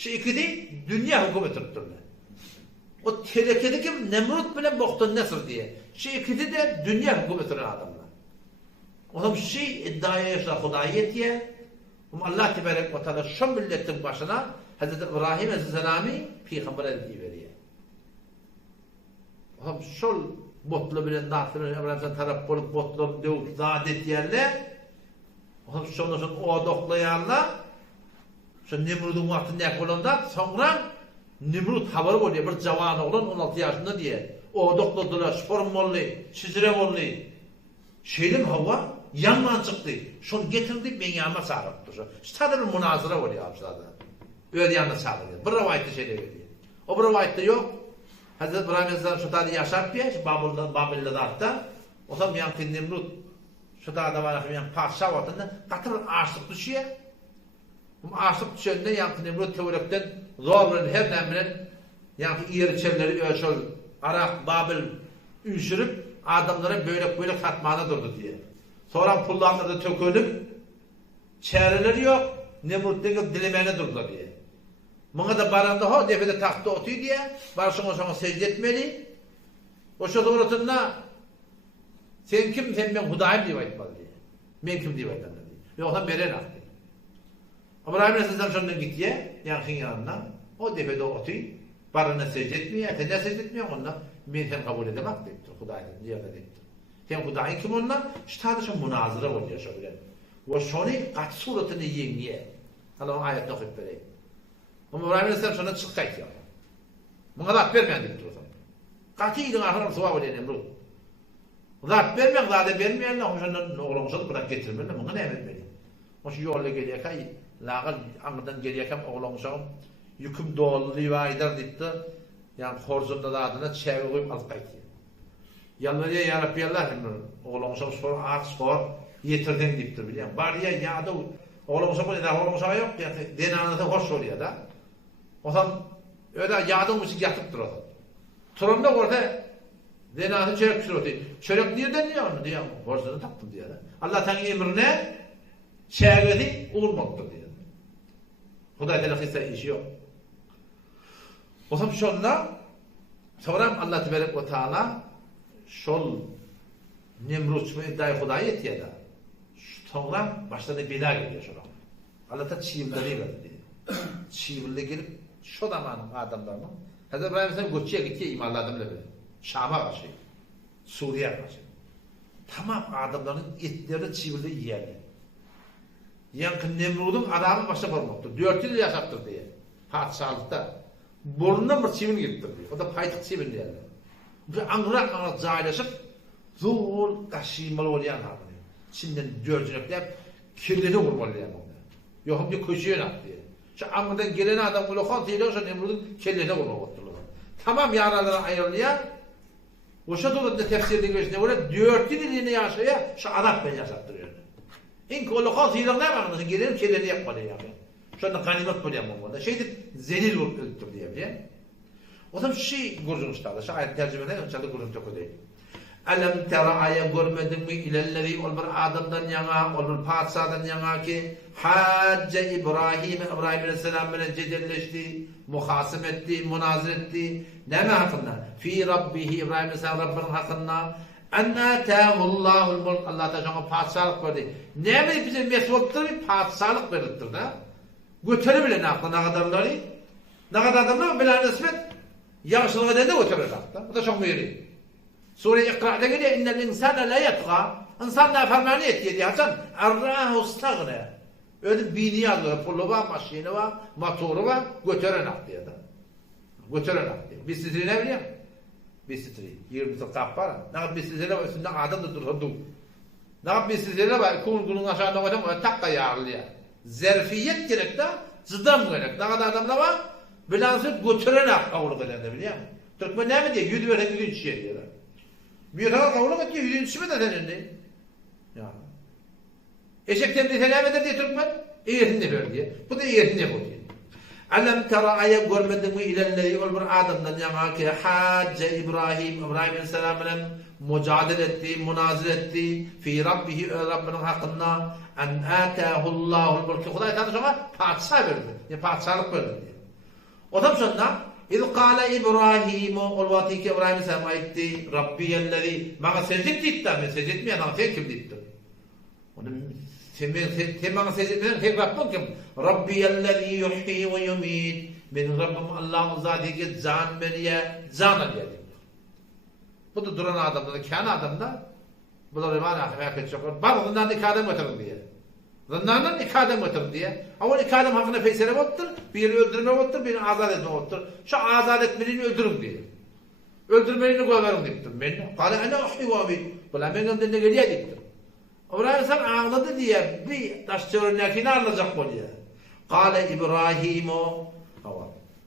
Şu ikisi dünya hükümet tutturlar. O telekede kim? Nemrut bile Boktan Nesr diye. Şu ikisi de dünya hükümet tutan adamlar. O zaman şu iddiaya yaşa Hudaýa diye. Allah Tebarek ve Teala şu milletin başına Hazreti İbrahim Aleyhisselam'ı peygamber edip veriyor. O zaman şu botlu bilen Nasır İbrahim'den taraf bolup botlu dövüp zadet yerler. O zaman şunu o doklayanlar şu Nemrut'un vaktinde yapılanlar sonra Nemrut haberi oluyor bir cavan oğlan 16 yaşında diye. O dokladılar spormollu, çiziremollu. Şeylim hava yandan çıktı. Şunu getirdi ben yanıma sarıptı. İşte bir münazara oluyor abzada. Öyle yanına sarılıyor. Bir rivayette şeyler veriyor. O bir rivayette yok. Hazreti İbrahim Aleyhisselam şu tadı yaşar diye Babel'de hatta. O zaman yankı Nemrut şu tadı var ki padişah vatında katır açlık düşüyor. Açlık düşüyorunda yankı Nemrut teorekten zor bilen her nemren yankı iyeriçerleri ölçül Arak, Babel üşürüp adamlara böyle katmana durdu diye. Sonra pullarında tökülüp çareleri yok. Nemrut'taki dilemene durdu diye. Buna da baranda ho defede tahtta otuyor diye başına secde etmeli. O şu doğrultusunda sen kim sen ben Hudaýym diye aytmalı diye. Men kim diye aytmalı diye. Yoksa beren aktı. İbrahim Aleyhisselam şundan gitti yankın yanına. O defede otuyor. Barına secde etmiyor. Sen ne secde etmiyor onunla. Men sen kabul edemek deyiptir. Hudaýym diye deyiptir. Sen Hudaýym kim onunla? İşte şu münazara oluyor şu bilen. Ve şunu kaç suretini yengiye. Allah o ayette okuyup vereyim. Ama İbrahim Aleyhisselam şuna çıkkayt ya. Buna da vermeyen deyiptir o zaman. Katı idin ahırım suva oluyor Nemrut. Zat vermek zaten vermeyenler hoşundan oğlumuzu bırak getirmeler. Bunu ne vermeli? O şu yolla geliyor kay. Lağal anıdan geliyor kam oğlumuzu yüküm doğulluğu var eder deyipti. Yani horzunda da adına çevre koyup alıp kaydı. Yalvarıya yarabbi Allah oğlumuzu sor ağaç sor yetirden deyiptir biliyor musun? Bari ya da oğlumuzu bu neden oğlumuzu yok ya denanıda hoş oluyor da. O zaman öyle yağdan müzik yatıp durur. Turunda orada denanı çörek sürüyor. Çörek nereden diyor onu diyor. Horzunu taktım diyor. Allah'tan emrine çevredi uğurmaktır diyor. Huday telakıysa işi yok. O zaman sonra Allah Tebarek ve Teala şol Nemrut iddiayı Huday et ya da sonra başladı bela geliyor şuna. Allah'ta çiğimleri verdi. Çiğimli gelip şu zamanın adamlarının Hazreti İbrahim Aleyhisselam Göççe'ye gitti imanladım bile. Şam'a karşı, Suriye'ye karşı. Tamam adamların etlerini çiğimli yiyerdi. Yani Nemrut'un adamı başta korumaktır. 4 yıl yaşattır diye. Padişahlıkta. Burnuna bir çiğim gittir diye. O da paytık çiğim diyorlar. Bir angırak zaylaşıp zor kaşıymalı olayan harbi. Çin'den dörcünükleyip kirlerini vurmalıyan onu. Yok bir köşeye nak diye. Şu angıdan gelen adam ulokan teyliyorsa Nemrut'un kirlerini vurmalıktır. Tamam yaraları ayrılıyor. O şadolunda tefsirde geçtiğinde böyle 4 yıl ilini yaşaya şu Arap ben yaşattırıyor. İnki ulokan teyliyorsa ne var? Gelelim kirlerini yapmalı yani. Şu anda ganimet böyle yapmalı. Şeydir zelil olup öldür diye bile. O zaman şey gurcunuşlardı. Şu ayet tercümeleri önçalı gurcun çok değil. Alam tera ayet görmedin mi ilelleri ol bir adamdan yana, ol bir padişahdan yana ki Hacce İbrahim Aleyhisselam ile cedelleşti, muhasım etti, münazir etti. Ne mi hakkında? Fi Rabbihi İbrahim Aleyhisselam Rabbinin hakkında Ennâtehullâhul mulk Allah Teala padişahlık verdi. Ne mi bize mesuttur bir padişahlık verildir da? Götürü bile ne aklına kadarları? Ne kadar adamlar bile nispet yaşlılığı da götürür aklı. Bu da çok mühim. Sure İkra'da geliyor innel insane la yatgâ. İnsan nafermani etti diye Hasan. Arrâhu stâgne. Öyle bini alıyor. Pulu var, maşini var, motoru var. Götüren aklı ya da. Götüren aklı. Bir stri ne biliyor? Bir stri. 20 kap var. Ne kadar bir stri var üstünden adam da durdu. Ne kadar bir stri var. Kulgunun aşağıdan koydum. Takka yağırlıyor. Zerfiyet gerek de zıdam gerek. Ne kadar adamlar var? Bilansı götüren kavurluk eden biliyor musun? Türkmen ne mi diye? Yüz veren yüzün çiğer diyorlar. Bir tane kavurluk ediyor, yüzün çiğer de denildi. Ya. Eşek temrite ne midir diye Türkmen? İyetini ver diye. Bu da iyetini bu diye. Alam tera ayet görmedin mi ilerleri ol bir adamdan yana ki Hacce İbrahim Aleyhisselam'ın mücadele etti, münazir etti fi Rabbihi Rabbinin hakkında en âtehullâhul mulk. Huday Teala sana padişah verdi. Yani padişahlık verdi diye. Ondan sonra İz kâle İbrahim ol vakti ki İbrahim Aleyhisselam'a etti Rabbiyellezi bana secde etti mi? Secde etmeyen ama sen kim etti? Sen bana secde etmeden tek Rabbim kim? Rabbiyellezi yuhyi ve yumit. Benim Rabbim Allah'ın zatı ki can veriye, can alıyor. Bu da duran adamda, kâne adamda bu da rivâne ahmet çok. Bak ondan iki adam götürün diye. Zındandan iki adam götürün diye. Ama iki adam hakkında feysele ottur, birini öldürme ottur, birini azat etme ottur. Şu azat etmeliğini öldürün diye. Öldürmeliğini koyarım deyiptim ben. Kâle ene uhyi ve abi. Bula ben ondan ne geliyor deyiptim. Oraya sen ağladı diye bir taş çörünekini alacak bu diye. Kâle İbrahim'o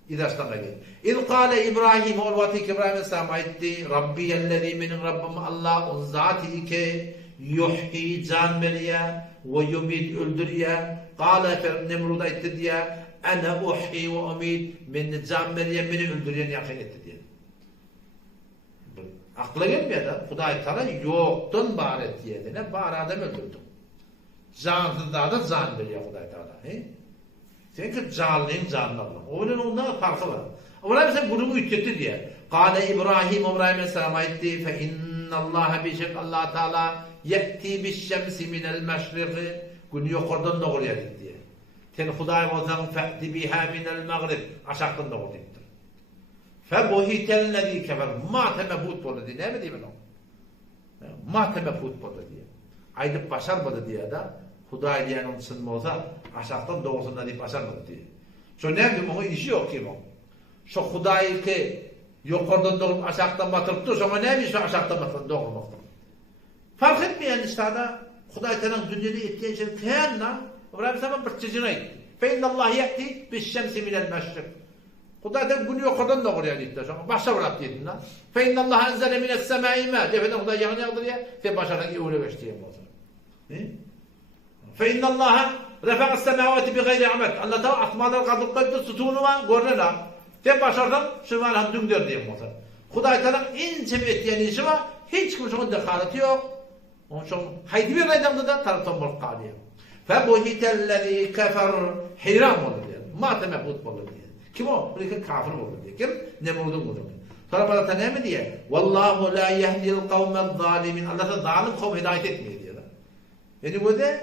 İdaştan geliyor. İz kâle İbrahim ol vakti İbrahim Aleyhisselam'a etti. Rabbiyellezî benim Rabbim Allah o zatı ki yuhyi can veriye ve yumit öldürüye. Kâle Nemrut'a etti diye ene uhyi ve umit beni can veriye beni öldürüyen yakın etti diye. Akla gelmiyor da Huday Teala yoktan var et diye de ne bari adam öldürdüm. Cansız da can veriyor Huday Teala. Çünkü canlıyım canlı. Onun ondan farkı var. Ama mesela bunu ütletti diye. Kâle İbrahim Aleyhisselam'a etti fe innallâhe bişek Allah Teala yetti bişşemsi minel meşriki gün yukarıdan doğruya diye. Ten Huday olsan fe'ti biha minel mağrib aşağıdan doğru diye. Fe buhitellezî kefer mateme buht oldu diye. Ne mi diyeyim onu? Mateme buht oldu diye. Aydıp başarmadı diye de Huday diyen onun sınma olsa aşağıdan doğrusundan deyip başarmadı diye. Şu ne diyeyim onun işi yok ki o. Şu Huday ki yukarıdan doğrup aşağıdan batırıp dur. Sonra ne mi şu aşağıdan batırıp doğrumakta? Fark etmeyen istada Hudaý Teala dünyada etdiği şey teyanna İbrahim Aleyhisselam bir çizine fe innallah ya'ti bi'ş-şemsi minel meşrik. Hudaý Teala günü yukarıdan da oraya gitti. Başa bırak dedin lan. Fe innallah enzele mine's-semâi mâ. Defeden Hudaý yağını yağdır ya. Fe başarak öyle geçtiğim olsun. Fe innallah refa'as-semâvati bighayri amed. Allah Teala atmalar kaldıkta sütunu var, görünen. Fe başardan sübhanallah dündür diyeyim olsun. Hudaý Teala ince bir etdiğin işi var. Hiç kimsenin dehaleti yok. Onun için haydi bir aydamda da taraftan bulup kalıyor. فَبُهِتَ kefer hiram olur diyor. Mâte mehbut olur diyor. Kim o? Buraya kafir olur diyor. Kim? Nemrud'un olur. Sonra bana tanıyor mu diye? وَاللّٰهُ لَا يَهْدِيَ الْقَوْمَ الظَّالِمِينَ Allah da zalim kavmi hidayet etmiyor diyor. Yani burada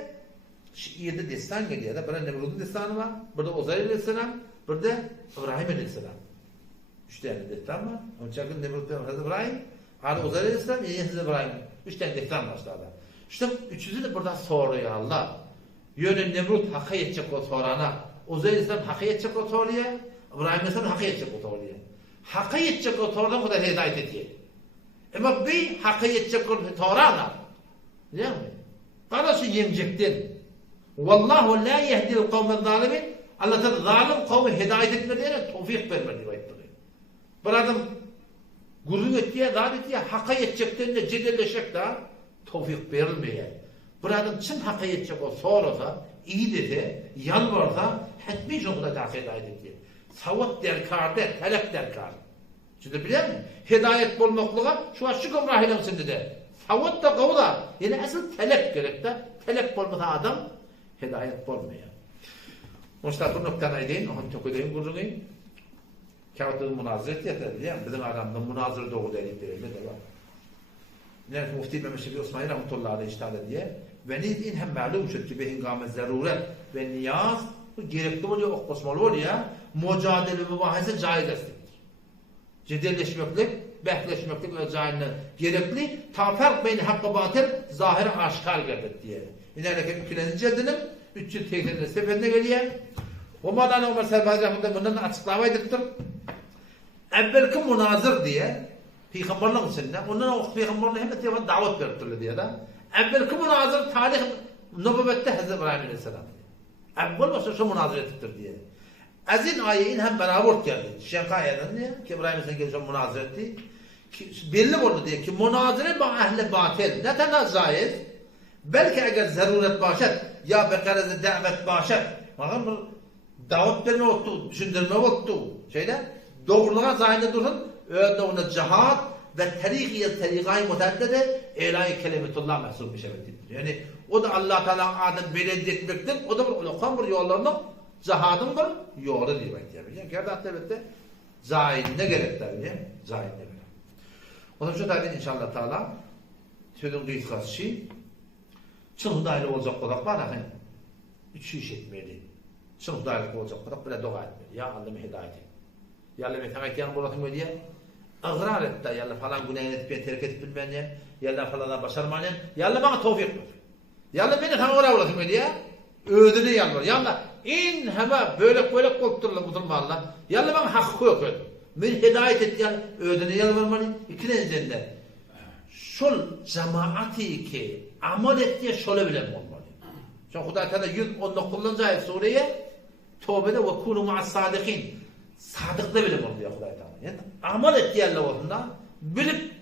şiirde destan geliyor da. Burada Nemrud'un destanı var. Burada Uzayr Aleyhisselam. Burada İbrahim Aleyhisselam. 3 tane destan var. Onun için Nemrud ve Hazreti İbrahim. Hani Uzayr Aleyhisselam, Hazreti İbrahim. 3 tane destan başladı. İşte üçüzü de burada soruyor Allah. Yönü Nemrut haka yetecek o sorana. Uzayr Aleyhisselam haka yetecek o soruya. İbrahim Aleyhisselam haka yetecek o soruya. Haka yetecek o sorudan kadar hidayet ediyor. Ama bir haka yetecek o sorana. Değil mi? Bana şu yemecektir. Vallahu la yehdil kavmen zalimin. Allah da zalim kavmi hidayet etmediğine tevfik vermedi. Bir adam gurur ettiğe, zat ettiğe haka yeteceklerine cedelleşecek daha tevfik verilmiyor. Bir adam çın haka yetecek o sorasa, iyi dedi, yalvarsa, hetmi jonguda da hidayet ediyor. Savat derkarda, talep derkar. Şimdi biliyor musun? Hidayet bulmaklığa şu an şu gümrahilemsin dedi. Savat da kavda. Yani asıl talep gerek de. Talep bulmasa adam hidayet bulmuyor. Mustafa noktada edin, onu töküdeyim, gururlayın. Kağıtın münazıret yeter biliyor musun? Bizim adamda münazır doğru dedik verildi de var. Yani Mufti Mehmet Osman Rahmetullahi Aleyhi iştahat diye. Ve nidin hem malum şüttü be hingame zaruret ve niyaz gerekli oluyor, okkusmalı oluyor ya. Mücadele ve mübahese caiz estiktir. Cedelleşmeklik, behleşmeklik ve caizine gerekli. Ta fark beyni hakkı batıl zahire aşkar geldik diye. İlerleken 2. cildinim 380. seferine geliyor. O madana Ömer Serbaz Rahmet'e bundan açıklama ediptir. Evvelki münazır diye Peygamberlik içinde, ondan o Peygamberlik hem de tevhid davet verdirdi diye da. Evvelki münazır tarih nübüvvette Hazreti İbrahim Aleyhisselam. Evvel başta şu münazır ettir diye. Azin ayeyin hem beraber geldi. Şenkayeden diye ki İbrahim Aleyhisselam gelişen münazır etti. Belli oldu diye ki münazire ba ehli batil ne tenazayız. Belki eğer zaruret başet ya bekareze davet başet. Bakın davet verme oldu, düşündürme oldu. Şeyde doğruluğa zahinde dursun. Öyle ona cihat ve tarikayı muteddede ilahi kelimetullah mahsul bir şey ettir. Yani o da Allah Teala adem belediye etmektir. O da ulukhan bir yollarının cihadın bir yolu demek yani. Gerçekten devlette zahidinde gerekler diye. Zahidinde gerek. Onun için tabi inşallah Teala sözün kıyıskası şey çın hudaylı olacak olarak var ya 3 iş etmeli. Çın hudaylık olacak olarak böyle dua etmeli. Ya Allah'ım hidayet et. Ya Allah'ım hidayet yanı bırakın diye ıgrar et de yalla falan günahını etip terk edip bilmeni, yalla falan başarmanı, yalla bana tevfik ver. Yalla beni hanıra bırakın diye ödünü yalvar. Yalla in hema böyle kopturla Müslümanlar. Yalla bana hakkı yok. Men hidayet et yalla ödünü yalvarmanı. İkincinde şol cemaati ki amal ettiği şöyle bilen olmalı. Çünkü Hudaý Teala 119. ayet sureye Tevbe'de ve kunu ma'as sadikin. Sadıklı bilim oluyor Hudaý Teala. Yani amal ettiği Allah olduğunda bilip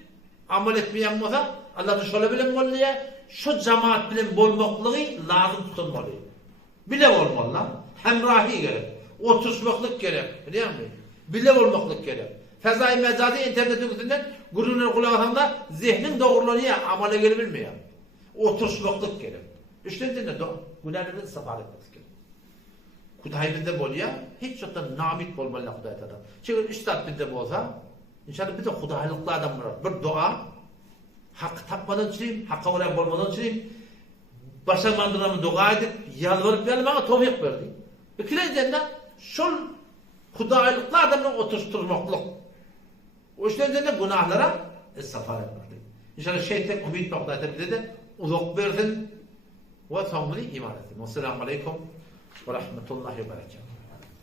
amal etmeyen olsa Allah'ın şöyle bilim oluyor. Şu cemaat bilim bolmaklığı lazım tutulmalı. Bile olmalı. Hemrahi gerek. Oturuşmaklık gerek. Biliyor musun? Bile olmaklık gerek. Fezai mecazi internetin üstünden gururun kulağında zihnin doğrulanıyor. Amale gelebilmiyor. Oturuşmaklık gerek. İşte de günahlarını sefer etmek gerek. Kudayımızda boluyor. Hiç çoktan namit olmalı Hudaý Teala. Çünkü üstad bizde bolsa inşallah bize hudaylıklardan bir dua hak tapmadan çüreyim, hakka oraya bolmadan çüreyim. Başarmandıramı dua edip yalvarıp bana tevfik verdi. İkinciden şol hudaylıklardan oturtturmaklık. O yüzden de günahlara istiğfar etmek. İnşallah şeytan ümit noktada bize de uzak versin ve tamamını iman etsin. Vesselamu aleyküm ve rahmetullahi ve berekatuhu.